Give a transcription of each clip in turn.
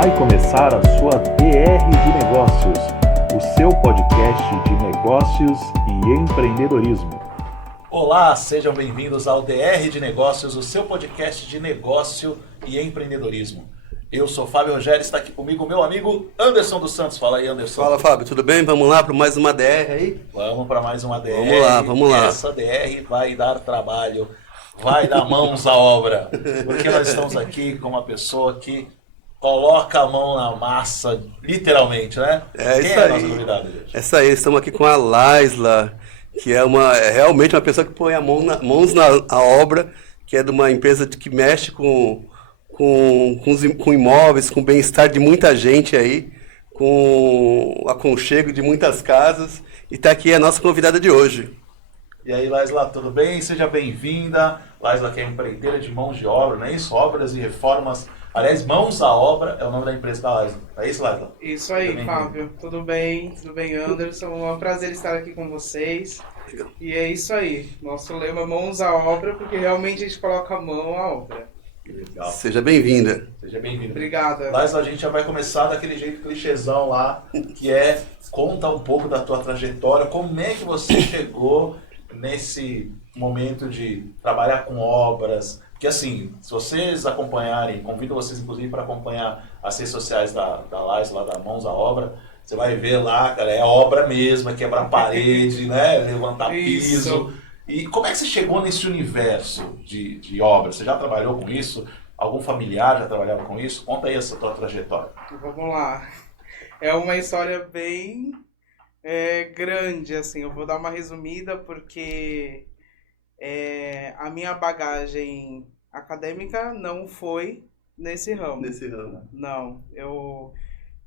Vai começar a sua DR de Negócios, o seu podcast de negócios e empreendedorismo. Olá, sejam bem-vindos ao DR de Negócios, o seu podcast de negócio e empreendedorismo. Eu sou Fábio Rogério, está aqui comigo o meu amigo Anderson dos Santos. Fala aí, Anderson. Fala, Fábio, tudo bem? Vamos lá para mais uma DR aí? Vamos para mais uma DR. Vamos lá. Essa DR vai dar trabalho, vai dar mãos à obra, porque nós estamos aqui com uma pessoa que coloca a mão na massa, literalmente, né? É Quem isso é a aí. nossa convidada, gente? Essa aí, estamos aqui com a Laisla, que é realmente uma pessoa que põe mãos na obra, que é de uma empresa que mexe com imóveis, com o bem-estar de muita gente aí, com o aconchego de muitas casas, e está aqui a nossa convidada de hoje. E aí, Laisla, tudo bem? Seja bem-vinda. Laisla, que é empreiteira de mãos de obra, não é isso? Obras e reformas. Aliás, Mãos à Obra é o nome da empresa da Laisla. É isso, Laisla? Isso aí, Fábio. Tudo bem, Anderson? É um prazer estar aqui com vocês. Legal. E é isso aí. Nosso lema é Mãos à Obra, porque realmente a gente coloca a mão à obra. Legal. Seja bem-vinda. Seja bem-vinda. Obrigada. Laisla, a gente já vai começar daquele jeito clichêzão lá, que é conta um pouco da tua trajetória, como é que você chegou nesse momento de trabalhar com obras. Porque assim, se vocês acompanharem, convido vocês inclusive para acompanhar as redes sociais da Laisla, lá da Mãos à Obra, você vai ver lá, cara, é obra mesmo, é quebrar parede, né, levantar piso. E como é que você chegou nesse universo de obras? Você já trabalhou com isso? Algum familiar já trabalhava com isso? Conta aí essa tua trajetória. Vamos lá. É uma história bem grande, assim. Eu vou dar uma resumida porque a minha bagagem acadêmica não foi nesse ramo. Não, eu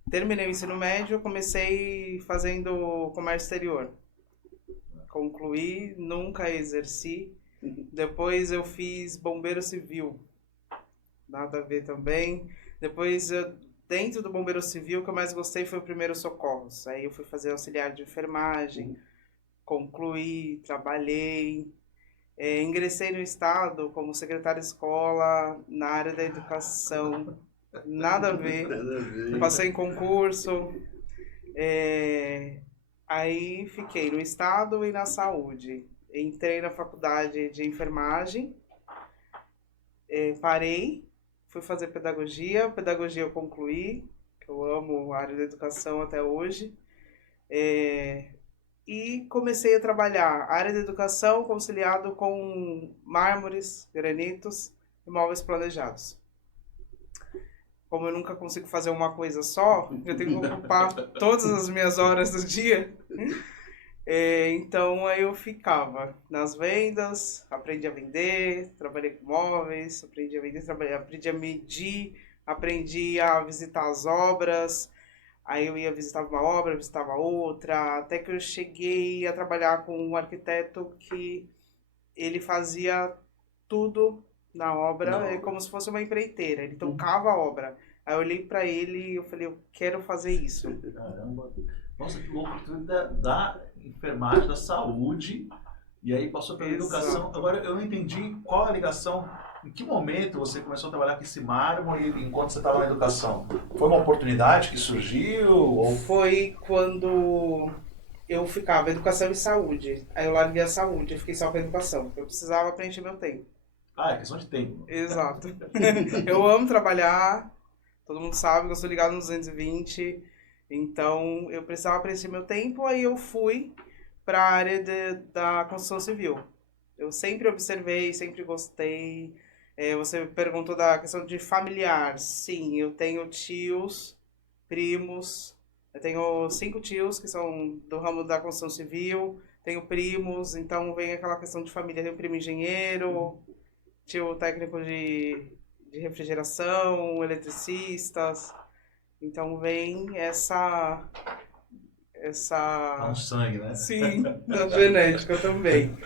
terminei o ensino médio, comecei fazendo comércio exterior. Concluí, nunca exerci. Depois eu fiz bombeiro civil. Nada a ver também. Depois, dentro do bombeiro civil, o que eu mais gostei foi o primeiro socorros. Aí eu fui fazer auxiliar de enfermagem. Concluí, trabalhei. Ingressei no Estado como secretária de escola na área da educação. Nada a ver. Passei em concurso. Aí fiquei no Estado e na saúde. Entrei na faculdade de enfermagem. Parei. Fui fazer pedagogia. Pedagogia eu concluí. Eu amo a área da educação até hoje. E comecei a trabalhar a área da educação conciliado com mármores, granitos e móveis planejados. Como eu nunca consigo fazer uma coisa só, eu tenho que ocupar todas as minhas horas do dia. Então aí eu ficava nas vendas, aprendi a vender, trabalhei com móveis, aprendi a vender, aprendi a medir, aprendi a visitar as obras. Aí eu ia visitar uma obra, visitava outra, até que eu cheguei a trabalhar com um arquiteto que ele fazia tudo na obra, como se fosse uma empreiteira. Ele tocava a obra. Aí eu olhei pra ele e eu falei, eu quero fazer isso. Caramba! Nossa, que louco! Da enfermagem, da saúde, e aí passou pela educação. Agora, eu não entendi qual a ligação. Em que momento você começou a trabalhar com esse mármore enquanto você estava na educação? Foi uma oportunidade que surgiu? Ou... Foi quando eu ficava educação e saúde. Aí eu larguei a saúde, eu fiquei só com a educação. Eu precisava preencher meu tempo. Ah, é questão de tempo. Exato. Eu amo trabalhar, todo mundo sabe que eu sou ligado no 220, então eu precisava preencher meu tempo, aí eu fui para a área da construção civil. Eu sempre observei, sempre gostei. Você perguntou da questão de familiar. Sim, eu tenho tios, primos. Eu tenho 5 tios que são do ramo da construção civil. Tenho primos, então vem aquela questão de família. Tenho primo engenheiro, tio técnico de refrigeração, eletricistas. Então vem essa... Tá no sangue, né? Sim, da genética também.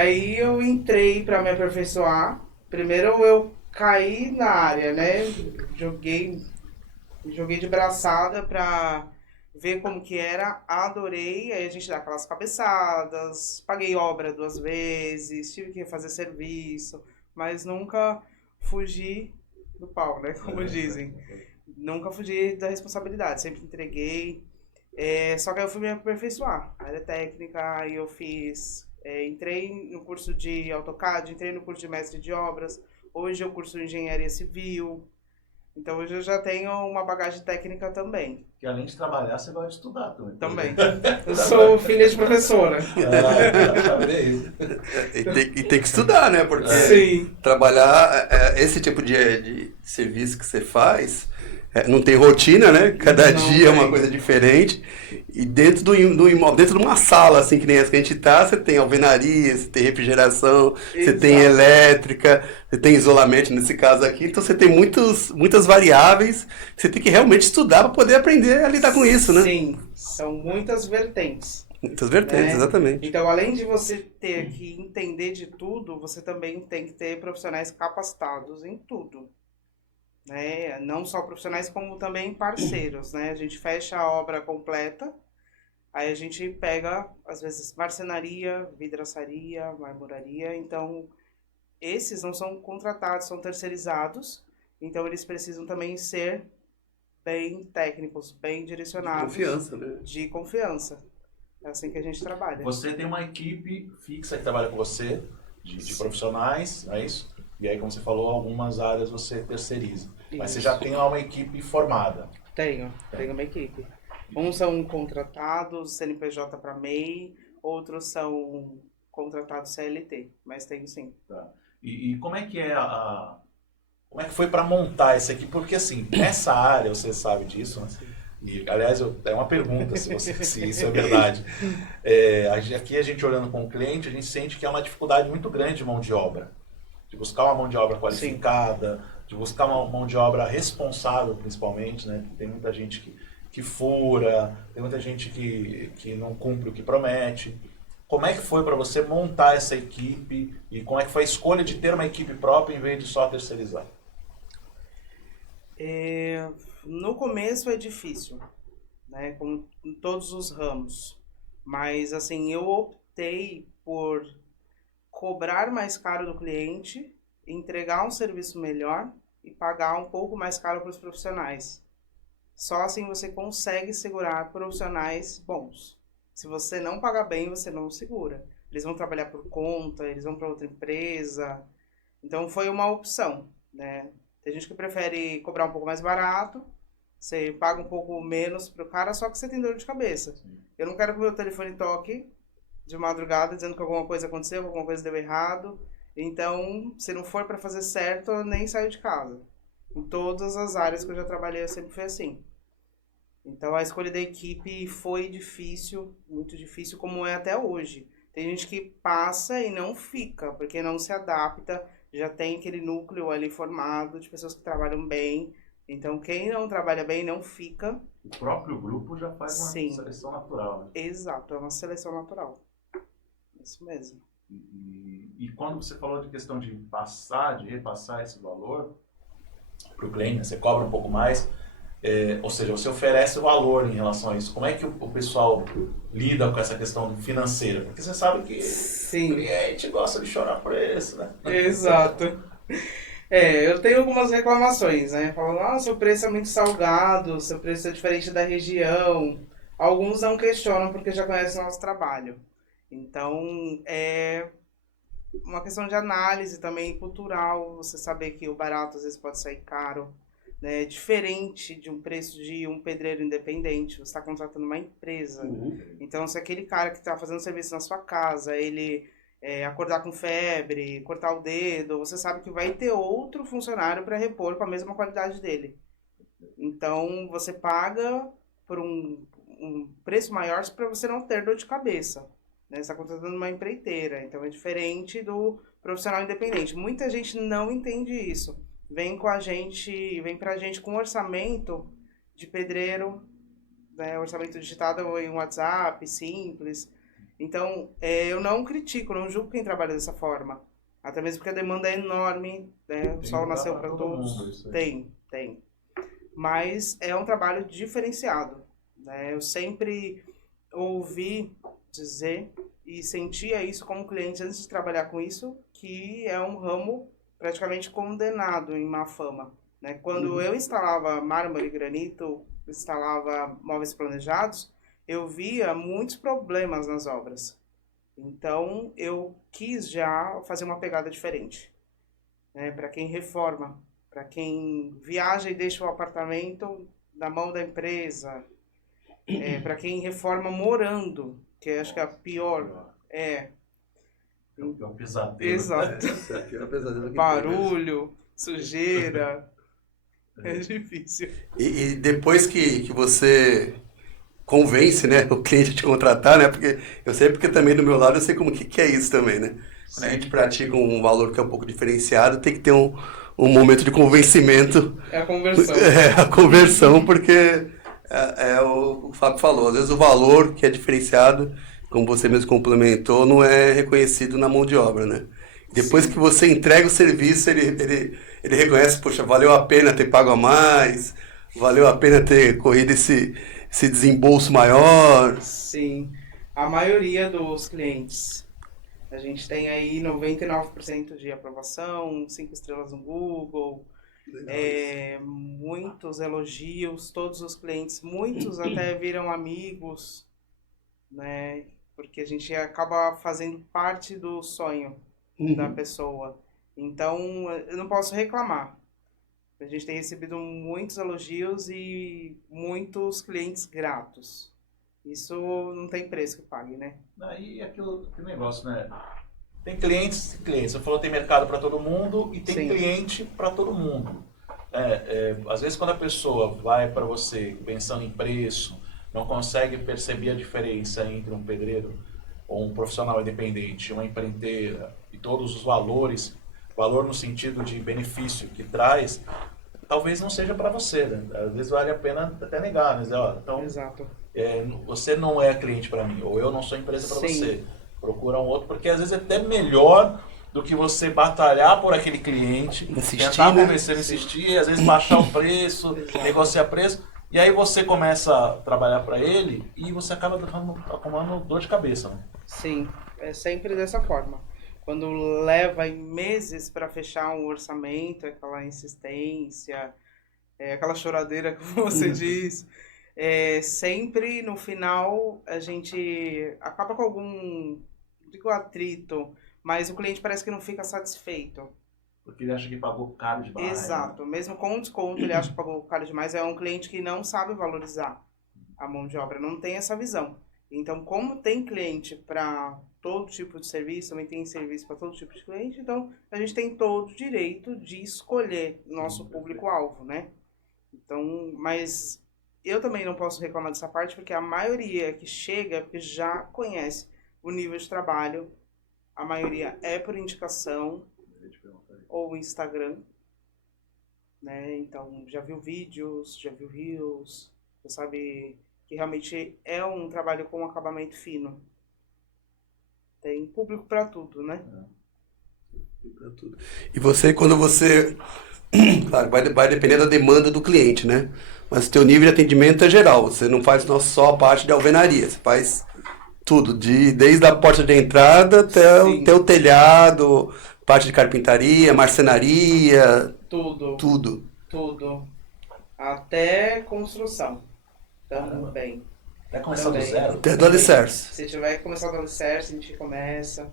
Aí eu entrei para me aperfeiçoar. Primeiro eu caí na área, né? Joguei de braçada para ver como que era. Adorei. Aí a gente dá aquelas cabeçadas. Paguei obra 2 vezes. Tive que fazer serviço. Mas nunca fugi do pau, né? Como dizem. Nunca fugi da responsabilidade, sempre entreguei. Só que aí eu fui me aperfeiçoar. A área técnica, aí eu fiz. Entrei no curso de AutoCAD, entrei no curso de mestre de obras. Hoje eu curso engenharia civil. Então hoje eu já tenho uma bagagem técnica também. Que além de trabalhar, você gosta de estudar também. Também. Eu sou filha de professora. É isso. E tem que estudar, né? Porque Sim. trabalhar, esse tipo de serviço que você faz, não tem rotina, né? Cada dia é uma coisa diferente. E dentro do imóvel, dentro de uma sala, assim, que nem essa que a gente tá, você tem alvenaria, você tem refrigeração, você tem elétrica, você tem isolamento nesse caso aqui. Então você tem muitas variáveis que você tem que realmente estudar para poder aprender a lidar com isso, né? Sim, são muitas vertentes. Muitas vertentes, exatamente. Então, além de você ter que entender de tudo, você também tem que ter profissionais capacitados em tudo. Né? Não só profissionais, como também parceiros, né? A gente fecha a obra completa, aí a gente pega, às vezes, marcenaria, vidraçaria, marmoraria. Então, esses não são contratados, são terceirizados. Então, eles precisam também ser bem técnicos, bem direcionados. Confiança, né? De confiança. É assim que a gente trabalha. Você tem uma equipe fixa que trabalha com você, de profissionais, não é isso? E aí, como você falou, algumas áreas você terceiriza. Mas você já tem uma equipe formada. Tenho uma equipe. Uns são contratados, CNPJ para MEI, outros são contratados CLT, mas tenho sim. Tá. E como é que é como é que foi para montar essa equipe? Porque assim, nessa área, você sabe disso, né? E, aliás, é uma pergunta se isso é verdade. Aqui a gente olhando com o cliente, a gente sente que é uma dificuldade muito grande de mão de obra. De buscar uma mão de obra qualificada, sim, de buscar uma mão de obra responsável, principalmente, né? Tem muita gente que fura, tem muita gente que não cumpre o que promete. Como é que foi para você montar essa equipe e como é que foi a escolha de ter uma equipe própria em vez de só terceirizar? No começo é difícil, né? Como em todos os ramos. Mas, assim, eu optei por cobrar mais caro do cliente, entregar um serviço melhor e pagar um pouco mais caro para os profissionais. Só assim você consegue segurar profissionais bons. Se você não pagar bem, você não segura. Eles vão trabalhar por conta, eles vão para outra empresa. Então foi uma opção, né? Tem gente que prefere cobrar um pouco mais barato, você paga um pouco menos pro cara, só que você tem dor de cabeça. Eu não quero que o meu telefone toque de madrugada dizendo que alguma coisa aconteceu, alguma coisa deu errado. Então, se não for para fazer certo, eu nem saio de casa. Em todas as áreas que eu já trabalhei, eu sempre fui assim. Então, a escolha da equipe foi difícil, muito difícil, como é até hoje. Tem gente que passa e não fica, porque não se adapta, já tem aquele núcleo ali formado de pessoas que trabalham bem. Então, quem não trabalha bem não fica. O próprio grupo já faz uma seleção natural, né? Exato, é uma seleção natural. Isso mesmo. E quando você falou de questão de repassar esse valor para o cliente, você cobra um pouco mais, ou seja, você oferece o valor em relação a isso. Como é que o pessoal lida com essa questão financeira? Porque você sabe que o cliente gosta de chorar preço, né? Exato. Eu tenho algumas reclamações, né? Falam, seu preço é muito salgado, seu preço é diferente da região. Alguns não questionam porque já conhecem o nosso trabalho. Então, é uma questão de análise também cultural, você saber que o barato às vezes pode sair caro, né? Diferente de um preço de um pedreiro independente, você está contratando uma empresa. Então, se aquele cara que está fazendo serviço na sua casa, ele acordar com febre, cortar o dedo, você sabe que vai ter outro funcionário para repor com a mesma qualidade dele. Então, você paga por um preço maior para você não ter dor de cabeça. Você está contratando uma empreiteira, então é diferente do profissional independente. Muita gente não entende isso. Vem pra gente com orçamento de pedreiro, né, orçamento digitado em WhatsApp, simples. Então, eu não critico, não julgo quem trabalha dessa forma. Até mesmo porque a demanda é enorme, né? O sol nasceu para todos. Tem. Mas é um trabalho diferenciado, né? Eu sempre ouvi dizer e sentia isso como cliente antes de trabalhar com isso, que é um ramo praticamente condenado em má fama. né? Quando eu instalava mármore e granito, instalava móveis planejados, eu via muitos problemas nas obras. Então, eu quis já fazer uma pegada diferente, né? Para quem reforma, para quem viaja e deixa o apartamento na mão da empresa, para quem reforma morando, que eu acho que é a pior. É um pesadelo. Exato. Esse é o pior pesadelo que Barulho, sujeira. É difícil. E depois que você convence, né, o cliente a te contratar, né, porque eu sei, porque também do meu lado eu sei como que é isso também, né. Quando a gente pratica um valor que é um pouco diferenciado, tem que ter um momento de convencimento. É a conversão. É, a conversão, porque o Fábio falou, às vezes o valor que é diferenciado, como você mesmo complementou, não é reconhecido na mão de obra, né. Depois que você entrega o serviço, ele reconhece, poxa, valeu a pena ter pago a mais, valeu a pena ter corrido esse desembolso maior. Sim, a maioria dos clientes. A gente tem aí 99% de aprovação, 5 estrelas no Google, muitos elogios, todos os clientes, muitos até viram amigos, né? Porque a gente acaba fazendo parte do sonho da pessoa. Então, eu não posso reclamar. A gente tem recebido muitos elogios e muitos clientes gratos. Isso não tem preço que pague, né? Aí aquele negócio, né? Tem clientes. Você falou que tem mercado para todo mundo e tem cliente para todo mundo. Às vezes quando a pessoa vai para você pensando em preço, não consegue perceber a diferença entre um pedreiro ou um profissional independente, uma empreiteira e todos os valores, valor no sentido de benefício que traz, talvez não seja para você, né? Às vezes vale a pena até negar, né? Dizer, ó, então, Exato. Você não é cliente para mim, ou eu não sou empresa para você. Procura um outro, porque às vezes é até melhor do que você batalhar por aquele cliente, tentar convencer, insistir, às vezes baixar o preço, negociar preço, e aí você começa a trabalhar para ele e você acaba acumulando dor de cabeça, né? Sim, é sempre dessa forma. Quando leva meses para fechar um orçamento, aquela insistência, aquela choradeira que você diz, sempre no final a gente acaba com algum, digo, atrito, mas o cliente parece que não fica satisfeito. Porque ele acha que pagou caro demais. Exato, mesmo com desconto ele acha que pagou caro demais, é um cliente que não sabe valorizar a mão de obra, não tem essa visão. Então, como tem cliente para todo tipo de serviço, também tem serviço para todo tipo de cliente, então a gente tem todo o direito de escolher nosso público-alvo, né? Então, mas eu também não posso reclamar dessa parte, porque a maioria que chega é porque já conhece o nível de trabalho, a maioria é por indicação ou Instagram, né? Então, já viu vídeos, já viu reels, já sabe que realmente é um trabalho com acabamento fino. Tem público para tudo, né? E você, quando você... Claro, vai depender da demanda do cliente, né? Mas o teu nível de atendimento é geral. Você não faz só a parte de alvenaria. Você faz tudo, desde a porta de entrada até o telhado, parte de carpintaria, marcenaria... Tudo. Até construção. Também. Vai começar do zero? Até do alicerce. Se tiver que começar do alicerce, a gente começa.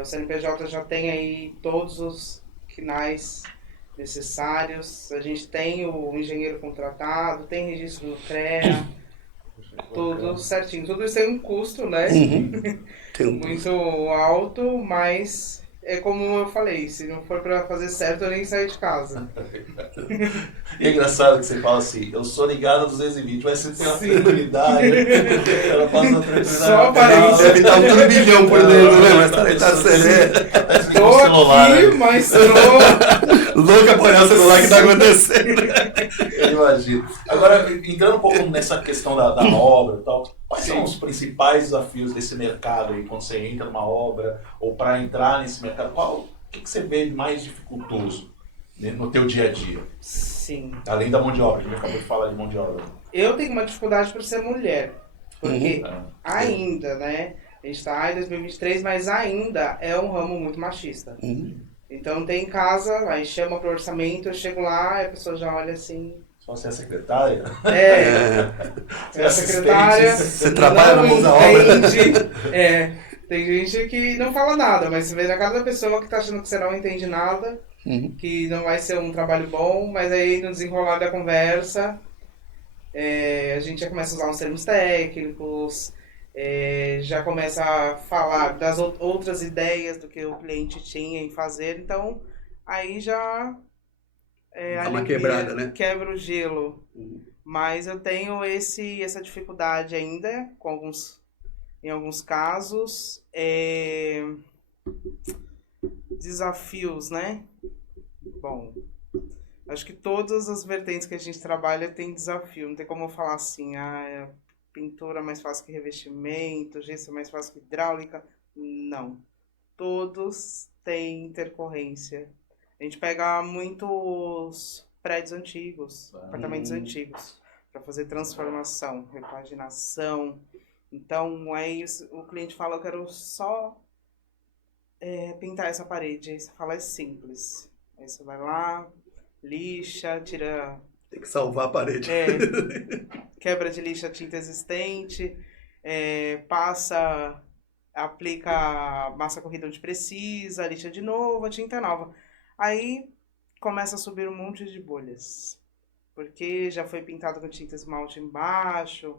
O CNPJ já tem aí todos os quinais necessários. A gente tem o engenheiro contratado, tem registro do CREA, tudo certinho. Tudo isso tem um custo, né? Muito alto, mas é como eu falei, se não for para fazer certo, eu nem saio de casa. E é engraçado que você fala assim, eu sou ligado a 220, mas você tem uma tranquilidade. Ela passa uma tranquilidade. Só aparência. Deve estar um bilhão por dentro, né? Mas tá sereno. Tô aqui, mas tô... Louca pra olhar o celular que tá acontecendo. Eu imagino. Agora, entrando um pouco nessa questão da obra e tal, quais são os principais desafios desse mercado aí, quando você entra numa obra, ou para entrar nesse mercado? O que você vê mais dificultoso, né, no teu dia a dia? Sim. Além da mão de obra, que a gente acabou de falar de mão de obra. Eu tenho uma dificuldade por ser mulher, porque ainda, né, a gente está em 2023, mas ainda é um ramo muito machista. Então tem em casa, aí chama pro orçamento, eu chego lá e a pessoa já olha assim. Só você é secretária? É a secretária. Você trabalha na mão da obra. Tem gente que não fala nada, mas você vê na cara da pessoa que tá achando que você não entende nada, que não vai ser um trabalho bom, mas aí no desenrolar da conversa, a gente já começa a usar uns termos técnicos, já começa a falar das outras ideias do que o cliente tinha em fazer, então aí já Dá uma quebrada, né? quebra o gelo. Mas eu tenho essa dificuldade ainda em alguns casos. Desafios, né? Bom, acho que todas as vertentes que a gente trabalha tem desafio. Não tem como eu falar assim, pintura é mais fácil que revestimento, gesso é mais fácil que hidráulica. Não. Todos têm intercorrência. A gente pega muitos prédios antigos, apartamentos antigos, para fazer transformação, repaginação. Então, aí o cliente fala, eu quero só pintar essa parede. Aí você fala, é simples. Aí você vai lá, lixa, tira... Tem que salvar a parede. Quebra de lixa tinta existente, passa, aplica a massa corrida onde precisa, lixa de novo, a tinta nova. Aí começa a subir um monte de bolhas, porque já foi pintado com tinta esmalte embaixo,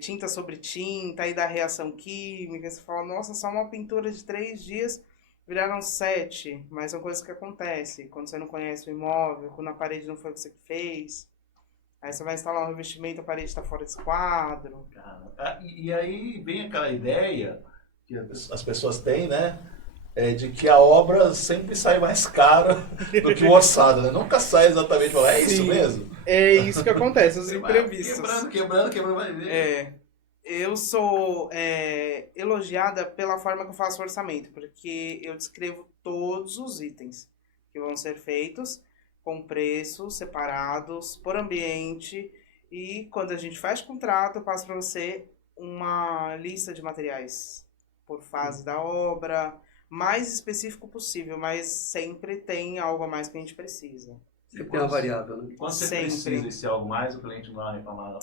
tinta sobre tinta, aí dá reação química, você fala, nossa, só uma pintura de 3 dias viraram 7, mas são coisas que acontecem quando você não conhece o imóvel, quando a parede não foi você que fez. Aí você vai instalar um revestimento, a parede está fora de quadro. E aí vem aquela ideia que as pessoas têm, né? De que a obra sempre sai mais cara do que o orçado, né? Nunca sai exatamente. É isso mesmo? É isso que acontece, os imprevistos. Quebrando, vai ver. Eu sou elogiada pela forma que eu faço o orçamento, porque eu descrevo todos os itens que vão ser feitos, com preços separados, por ambiente, e quando a gente fecha o contrato, eu passo para você uma lista de materiais por fase da obra, mais específico possível, mas sempre tem algo a mais que a gente precisa. Sempre tem uma variável, né? Quando você precisa de ser algo mais, o cliente não vai reclamar.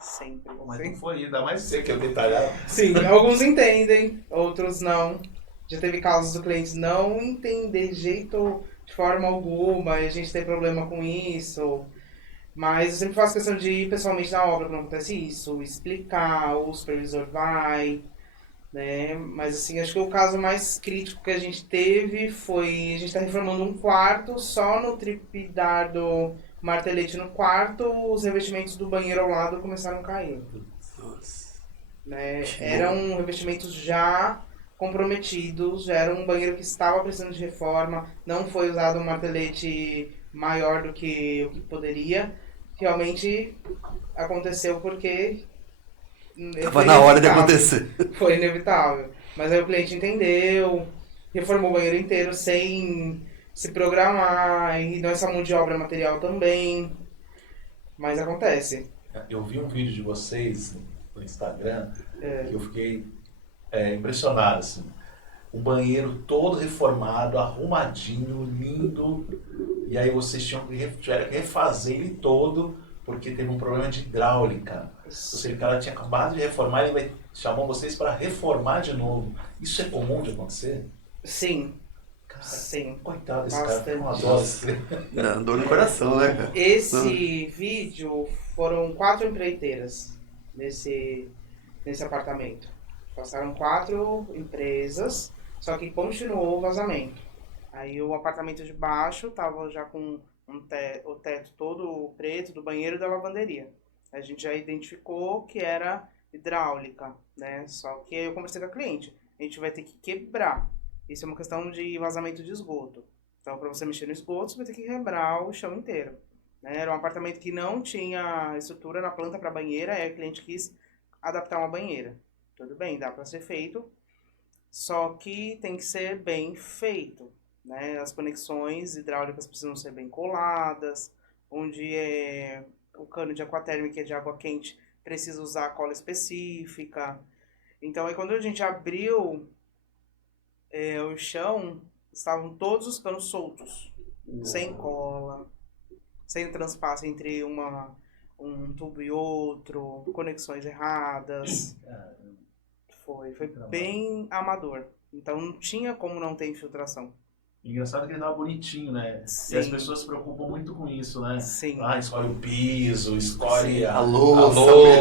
Sempre. Mas não foi, ainda mais você que é o detalhado. Sim, alguns entendem, outros não. Já teve casos do cliente não entender de forma alguma, e a gente tem problema com isso. Mas eu sempre faço questão de ir pessoalmente na obra quando acontece isso, explicar, o supervisor vai, né? Mas assim, acho que o caso mais crítico que a gente teve foi, a gente tá reformando um quarto, só no tripidar do martelete no quarto, os revestimentos do banheiro ao lado começaram a cair. Nossa. Né? Eram revestimentos já comprometidos, já era um banheiro que estava precisando de reforma, não foi usado um martelete maior do que o que poderia. Realmente aconteceu porque Estava na hora de acontecer. Foi inevitável. Mas aí o cliente entendeu, reformou o banheiro inteiro sem se programar, e não é só mão de obra, material também. Mas acontece. Eu vi um vídeo de vocês no Instagram que eu fiquei impressionado. Assim. O banheiro todo reformado, arrumadinho, lindo. E aí vocês tiveram que refazer ele todo porque teve um problema de hidráulica. Ou seja, o cara tinha acabado de reformar, ele chamou vocês para reformar de novo. Isso é comum de acontecer? Sim. Cara, sim. Coitado desse Bastante. cara, eu adoro. Dá dor no coração, né, cara? Esse vídeo foram 4 empreiteiras nesse apartamento. Passaram 4 empresas, só que continuou o vazamento. Aí o apartamento de baixo estava já com o teto todo preto do banheiro e da lavanderia. A gente já identificou que era hidráulica, né? Só que aí eu conversei com a cliente. A gente vai ter que quebrar. Isso é uma questão de vazamento de esgoto. Então, para você mexer no esgoto, você vai ter que quebrar o chão inteiro. Né? Era um apartamento que não tinha estrutura na planta para banheira, aí a cliente quis adaptar uma banheira. Tudo bem, dá para ser feito, só que tem que ser bem feito. Né? As conexões hidráulicas precisam ser bem coladas, onde o cano de aquatérmica, de água quente, precisa usar a cola específica. Então, aí quando a gente abriu o chão, estavam todos os canos soltos, sem cola, sem transpasso entre um tubo e outro, conexões erradas. Foi bem amador. Então não tinha como não ter infiltração. Engraçado que ele tava bonitinho, né? Sim. E as pessoas se preocupam muito com isso, né? Sim. Escolhe o piso, escolhe A louça,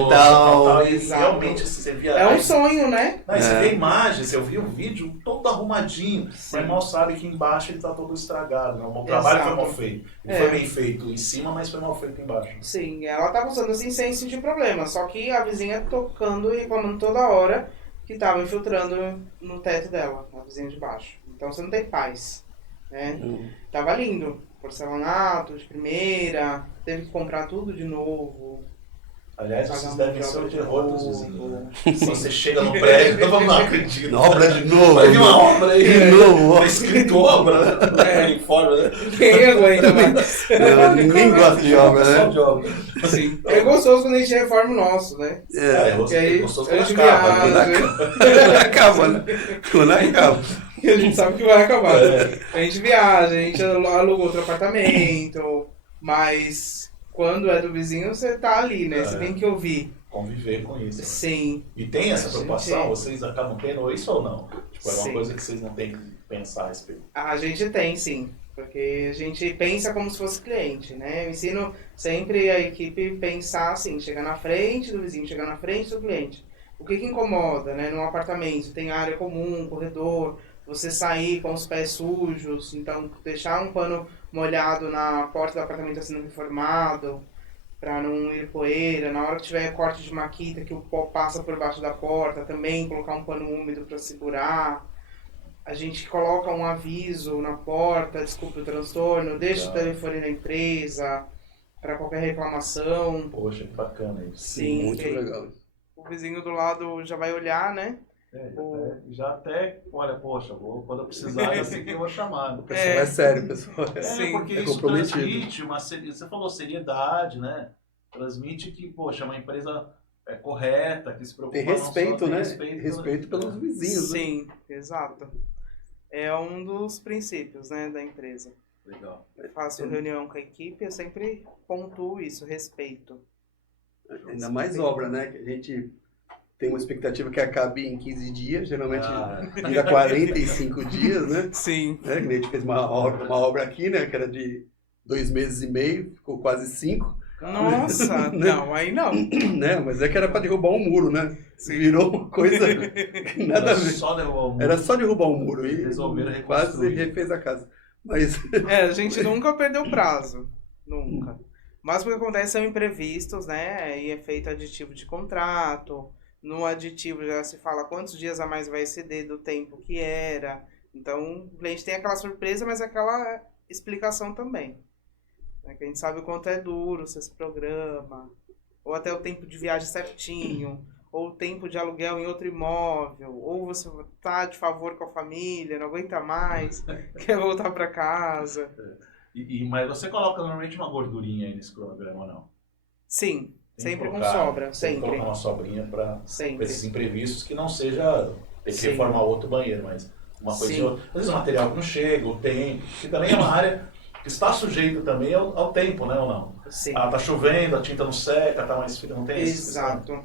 tal. E Exato. realmente você via... É um sonho, né? Não, você vê imagens, eu vi um vídeo todo arrumadinho, Sim. mas mal sabe que embaixo ele tá todo estragado. Né? O trabalho foi Exato. mal feito. Ele foi bem feito em cima, mas foi mal feito embaixo. Sim, ela tava usando assim sem sentir problema. Só que a vizinha tocando e reclamando toda hora que tava infiltrando no teto dela, a vizinha de baixo. Então você não tem paz, né? Tava lindo. Porcelanato de primeira, teve que comprar tudo de novo. Aliás, Pagar vocês uma devem de ser o obra de terror dos novo. vizinhos, né? Você chega no prédio, eu não acredito. Obra de novo. Vai vir uma obra aí. De novo. Tá escrito obra, né? Uniforme, né? Quem aguenta mais? Não, ninguém gosta de obra, Só né? de obra. Sim. É gostoso quando a gente reforma o nosso, né? É, Que aí gostoso a quando gente acaba. viaja. acaba, né? Quando acaba. E a gente sabe que vai acabar. Né? A gente viaja, a gente aluga outro apartamento, mas quando é do vizinho você tá ali, né? Você tem que ouvir. Conviver com isso. Sim. E tem essa preocupação? gente- Vocês acabam tendo isso ou não? Tipo, é uma Sim. coisa que vocês não têm que pensar a respeito. A gente tem, sim. Porque a gente pensa como se fosse cliente, né? Eu ensino sempre a equipe pensar assim, chegar na frente do vizinho, chegar na frente do cliente. O que incomoda, né? Num apartamento tem área comum, corredor, você sair com os pés sujos, então deixar um pano molhado na porta do apartamento sendo reformado, para não ir poeira. Na hora que tiver corte de maquita, que o pó passa por baixo da porta, também colocar um pano úmido para segurar. A gente coloca um aviso na porta, desculpe o transtorno, deixa o telefone na empresa para qualquer reclamação. Poxa, que bacana isso. Sim, Muito que legal. o vizinho do lado já vai olhar, né? Já até, olha, poxa, quando eu precisar, já sei que eu vou chamar. O pessoal é sério, o pessoal Sim, Porque é isso comprometido. transmite você falou seriedade, né? Transmite que, poxa, é uma empresa correta, que se preocupa Tem não só- respeito, tem né? respeito, Respeito pelos vizinhos, né? Sim, exato. É um dos princípios, né, da empresa. Legal. Eu faço reunião com a equipe, eu sempre pontuo isso, respeito. Ainda mais obra, né? Que a gente tem uma expectativa que acabe em 15 dias, geralmente vira 45 dias, né? Sim. Que nem a gente fez uma obra aqui, né? Que era de 2 meses e meio, ficou quase 5, Nossa, não, aí não. né? Mas é que era para derrubar um muro, né? Sim. Virou uma coisa que nada a ver. Só derrubar o muro. Era só derrubar um muro e Resolveram quase reconstruir. refez a casa. Mas A gente nunca perdeu prazo. Nunca. Mas o que acontece são imprevistos, né? E é feito aditivo de contrato. No aditivo já se fala quantos dias a mais vai exceder do tempo que era. Então, o cliente tem aquela surpresa, mas aquela explicação também. Né? Que a gente sabe o quanto é duro, você se programa. Ou até o tempo de viagem certinho. Ou o tempo de aluguel em outro imóvel. Ou você tá de favor com a família, não aguenta mais, quer voltar para casa. Mas você coloca normalmente uma gordurinha aí nesse cronograma, ou não? Sim, Tem sempre que com colocar- sobra, tem que sempre. colocar uma sobrinha para Sempre. esses imprevistos, que não seja ter que Sim. reformar outro banheiro, mas uma coisa Sim. de outra. Às vezes o material que não chega, o tempo, que também é uma área que está sujeita também ao tempo, né, ou não? Sim. Tá chovendo, a tinta não seca, tá mais fria, não tem isso? Exato.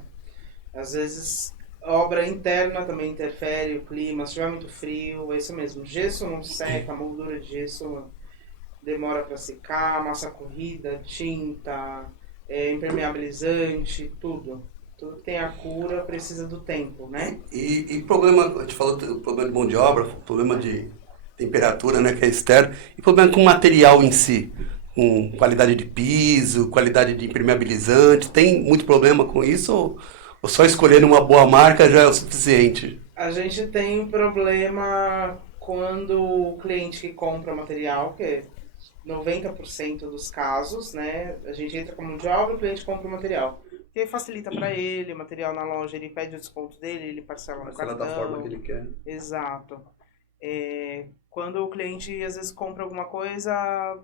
Às vezes a obra interna também interfere, o clima, se tiver muito frio, é isso mesmo. Gesso não seca, a moldura de gesso demora para secar, massa corrida, tinta, impermeabilizante, tudo. Tudo que tem a cura precisa do tempo, né? E problema, a gente falou do problema de mão de obra, problema de temperatura, né, que é externo, e problema com o material em si, com qualidade de piso, qualidade de impermeabilizante, tem muito problema com isso ou só escolher uma boa marca já é o suficiente? A gente tem um problema quando o cliente que compra material, que é 90% dos casos, né? A gente entra com mão de obra, o cliente compra o material. Porque facilita para ele, o material na loja, ele pede o desconto dele, ele parcela no Parcela cartão. da forma que ele quer. Exato. Quando o cliente às vezes compra alguma coisa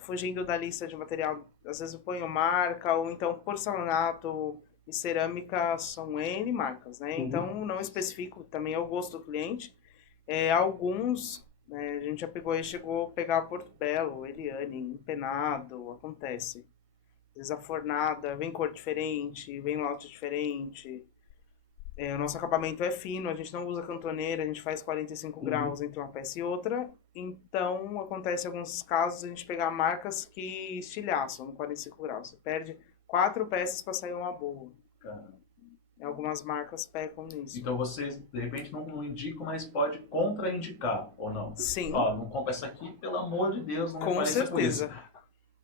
fugindo da lista de material, às vezes eu ponho marca, ou então porcelanato e cerâmica são N marcas, né? Então não especifico, também é o gosto do cliente. Alguns né? A gente já pegou e chegou a pegar Porto Belo, Eliane, empenado, acontece. Às vezes a fornada vem cor diferente, vem lote diferente. O nosso acabamento é fino, a gente não usa cantoneira, a gente faz 45 graus entre uma peça e outra. Então, acontece em alguns casos a gente pegar marcas que estilhaçam no 45 graus. Você perde 4 peças para sair uma boa. Caramba. Algumas marcas pecam nisso. Então você, de repente, não indica, mas pode contraindicar, ou não? Sim. Ó, não compra essa aqui, pelo amor de Deus, não Com pareça com isso. certeza.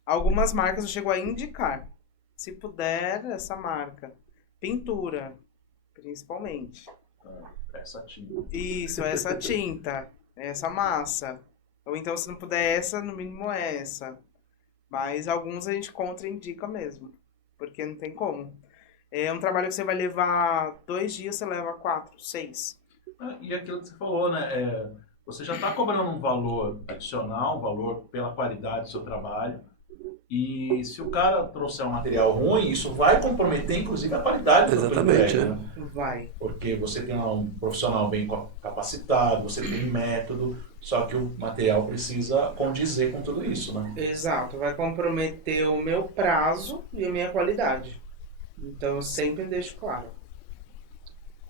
Algumas marcas eu chego a indicar. Se puder, essa marca. Pintura, principalmente. Essa tinta. Isso, essa tinta, essa massa. Ou então, se não puder essa, no mínimo essa. Mas alguns a gente contraindica mesmo. Porque não tem como. É um trabalho que você vai levar 2 dias, você leva 4, 6. E aquilo que você falou, né? Você já está cobrando um valor adicional, um valor pela qualidade do seu trabalho. E se o cara trouxer um material ruim, isso vai comprometer, inclusive, a qualidade do seu entrega, né? Vai. Porque você tem lá um profissional bem capacitado, você tem método, só que o material precisa condizer com tudo isso, né? Exato, vai comprometer o meu prazo e a minha qualidade. Então eu sempre deixo claro.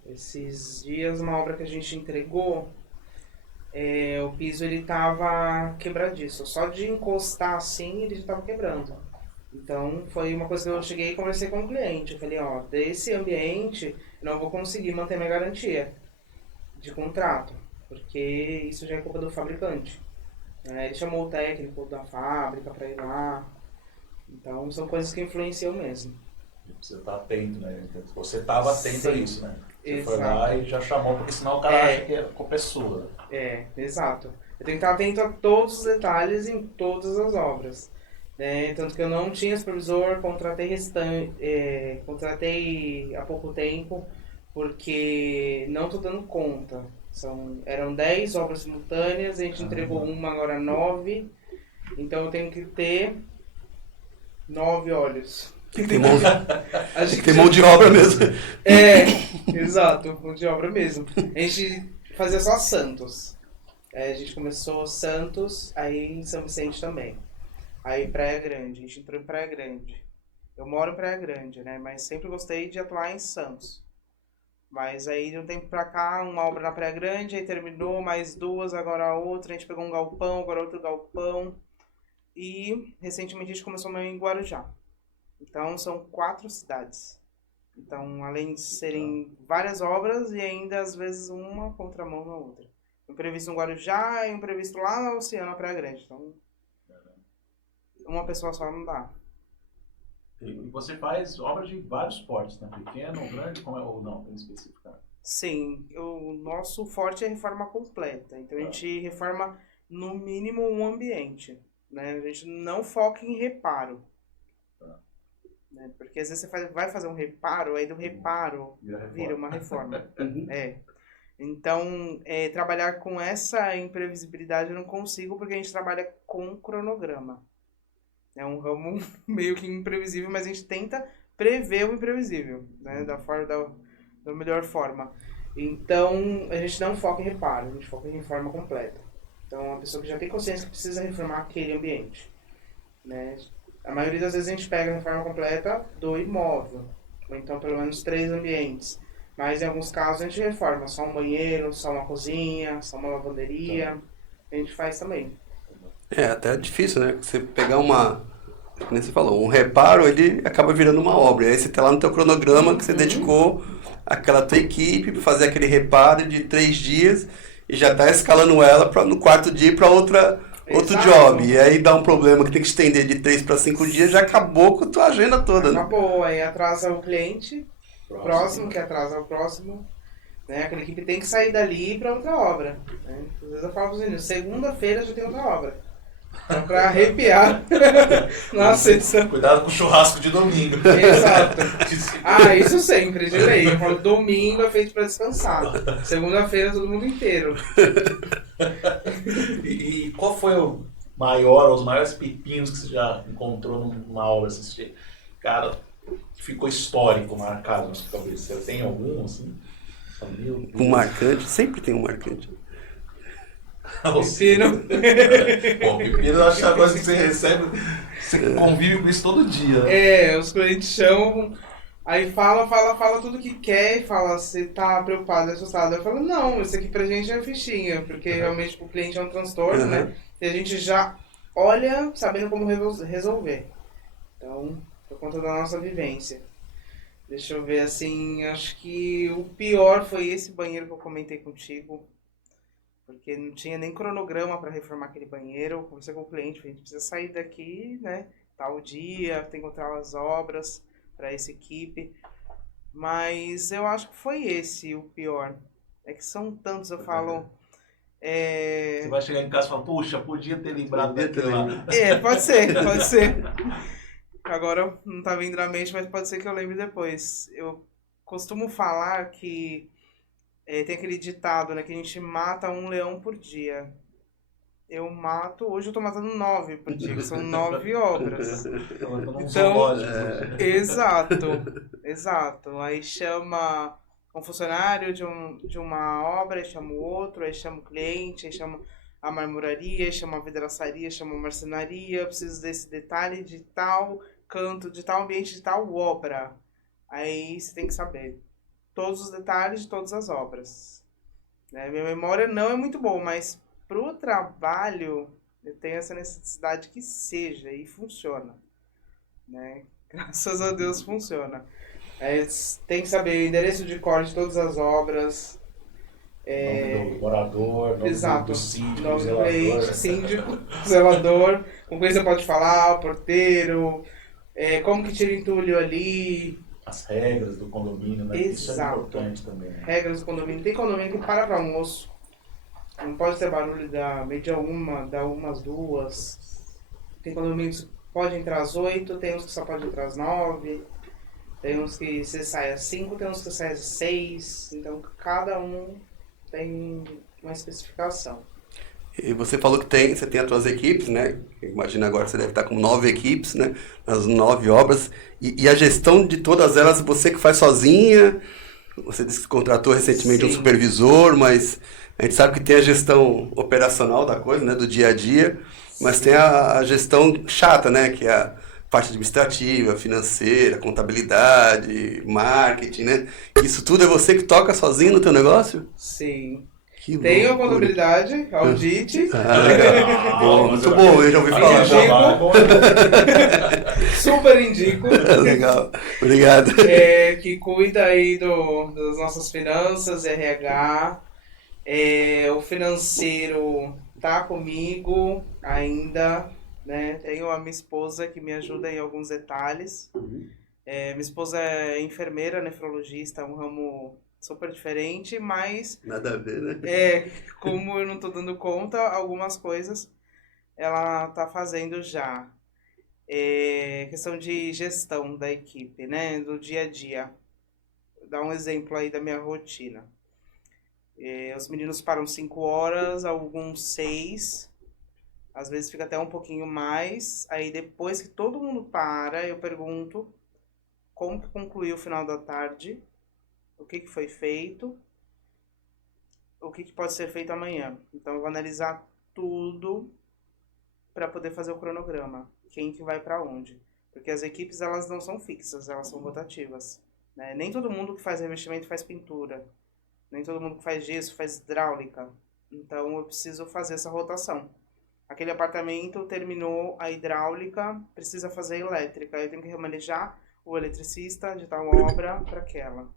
Esses dias, uma obra que a gente entregou, o piso ele tava quebradiço. Só de encostar assim, ele já tava quebrando. Então foi uma coisa que eu cheguei e conversei com o cliente. Eu falei, ó, desse ambiente eu não vou conseguir manter minha garantia de contrato, porque isso já é culpa do fabricante. Ele chamou o técnico da fábrica para ir lá. Então são coisas que influenciam mesmo. Você tá atento, né? Você estava atento a isso, né? Você Exato. foi lá e já chamou, porque senão o cara acha que a culpa é sua. Exato. Eu tenho que estar atento a todos os detalhes em todas as obras. Né? Tanto que eu não tinha supervisor, contratei há pouco tempo, porque não estou dando conta. Eram 10 obras simultâneas, a gente entregou uma, agora 9. Então eu tenho que ter 9 olhos. Tem que ter mão de obra mesmo. Exato, mão de obra mesmo. A gente fazia só Santos. A gente começou Santos, aí em São Vicente também. Aí Praia Grande, a gente entrou em Praia Grande. Eu moro em Praia Grande, né? Mas sempre gostei de atuar em Santos. Mas aí de um tempo pra cá, uma obra na Praia Grande, aí terminou, mais 2, agora outra. A gente pegou um galpão, agora outro galpão. E recentemente a gente começou em Guarujá. Então são 4 cidades. Então, além de serem várias obras e ainda às vezes uma contramão na outra. Um previsto no Guarujá e um previsto lá no Oceano, na Praia Grande. Então, uma pessoa só não dá. E você faz obras de vários portes, né? Pequeno, grande, ou não? Tem especificado? Sim, o nosso forte é a reforma completa. Então a gente reforma no mínimo um ambiente. Né? A gente não foca em reparo. Né? Porque às vezes você vai fazer um reparo, aí do reparo vira uma reforma. Então, trabalhar com essa imprevisibilidade eu não consigo, porque a gente trabalha com cronograma. É um ramo meio que imprevisível, mas a gente tenta prever o imprevisível, né? Da melhor forma. Então, a gente não foca em reparo, a gente foca em reforma completa. Então, a pessoa que já tem consciência que precisa reformar aquele ambiente. Né? A maioria das vezes a gente pega a reforma completa do imóvel, ou então pelo menos 3 ambientes. Mas em alguns casos a gente reforma só um banheiro, só uma cozinha, só uma lavanderia. A gente faz também. Até é difícil, né? Você pegar como você falou, um reparo, ele acaba virando uma obra. E aí você tem lá no teu cronograma que você dedicou aquela tua equipe para fazer aquele reparo de 3 dias e já tá escalando ela no 4º dia para outro job. E aí dá um problema que tem que estender de 3 para 5 dias, já acabou com a tua agenda toda, né? Acabou, aí atrasa o cliente, próximo que atrasa o próximo. Né? Aquela equipe tem que sair dali para outra obra. Né? Às vezes eu falo para os meninos, segunda-feira já tem outra obra. Então, para arrepiar na sexta. Cuidado com o churrasco de domingo. Exato. Isso sempre, de lei. Eu falo, domingo é feito para descansar. Segunda-feira todo mundo inteiro. E qual foi o maior, os maiores pepinos que você já encontrou numa obra? Assim, cara, ficou histórico, marcado na sua cabeça. Você tem algum, assim? Um marcante? Sempre tem um marcante. Pepino. Pô, pepino eu acho que é uma coisa que você recebe, você convive com isso todo dia. Os clientes chamam, aí fala tudo que quer e fala, você tá preocupado, assustado. Eu falo, não, isso aqui pra gente é fichinha, porque realmente o cliente é um transtorno, né? E a gente já olha sabendo como resolver. Então, por conta da nossa vivência. Deixa eu ver, assim, acho que o pior foi esse banheiro que eu comentei contigo. Porque não tinha nem cronograma para reformar aquele banheiro. Eu conversei com o cliente, falei, a gente precisa sair daqui, né? Tal dia, tem que encontrar as obras para essa equipe. Mas eu acho que foi esse o pior. É que são tantos, eu falo... Você vai chegar em casa e falar, puxa, podia ter lembrado daquilo lá. Pode ser. Agora não tá vindo na mente, mas pode ser que eu lembre depois. Eu costumo falar que tem aquele ditado, né? Que a gente mata um leão por dia. Hoje eu tô matando 9 por dia, que são 9 obras. Então, exato. Aí chama um funcionário de uma obra, aí chama o outro, aí chama o cliente, aí chama a marmoraria, aí chama a vidraçaria, chama a marcenaria, eu preciso desse detalhe de tal canto, de tal ambiente, de tal obra. Aí você tem que saber todos os detalhes de todas as obras. Minha memória não é muito boa, mas pro trabalho eu tenho essa necessidade que seja e funciona. Né? Graças a Deus funciona. Tem que saber o endereço de corte de todas as obras. Nome do morador, nome do síndico, nome do zelador. cliente, síndico, zelador, com quem você pode falar, o porteiro, como que tira entulho ali. As regras do condomínio, né? Exato. Isso é importante também. Né? Regras do condomínio. Tem condomínio que para almoço. Não pode ter barulho da meia uma, da umas duas. Tem condomínios que pode entrar às 8, tem uns que só pode entrar às 9. Tem uns que você sai às 5, tem uns que sai às 6. Então cada um tem uma especificação. E você falou que você tem as suas equipes, né? Imagina agora que você deve estar com 9 equipes, né? Nas 9 obras. E a gestão de todas elas, você que faz sozinha? Você disse que contratou recentemente um supervisor, mas a gente sabe que tem a gestão operacional da coisa, né? Do dia a dia. Mas tem a gestão chata, né? Que é a parte administrativa, financeira, contabilidade, marketing, né? Isso tudo é você que toca sozinho no teu negócio? Sim. Que Tenho a loucura. contabilidade, audite. Legal. Bom, muito bom, eu já ouvi falar. Super indico. Legal, obrigado. Que cuida aí das nossas finanças, RH. O financeiro tá comigo ainda, né? Tenho a minha esposa que me ajuda em alguns detalhes. Minha esposa é enfermeira, nefrologista, um ramo super diferente, mas... Nada a ver, né? Como eu não tô dando conta, algumas coisas ela tá fazendo já. Questão de gestão da equipe, né? Do dia a dia. Vou dar um exemplo aí da minha rotina. Os meninos param 5 horas, alguns 6. Às vezes fica até um pouquinho mais. Aí depois que todo mundo para, eu pergunto como que concluiu o final da tarde, o que foi feito, o que pode ser feito amanhã. Então eu vou analisar tudo para poder fazer o cronograma. Quem que vai para onde. Porque as equipes elas não são fixas, elas são rotativas. Né? Nem todo mundo que faz revestimento faz pintura. Nem todo mundo que faz gesso faz hidráulica. Então eu preciso fazer essa rotação. Aquele apartamento terminou a hidráulica, precisa fazer elétrica. Eu tenho que remanejar o eletricista de tal obra para aquela.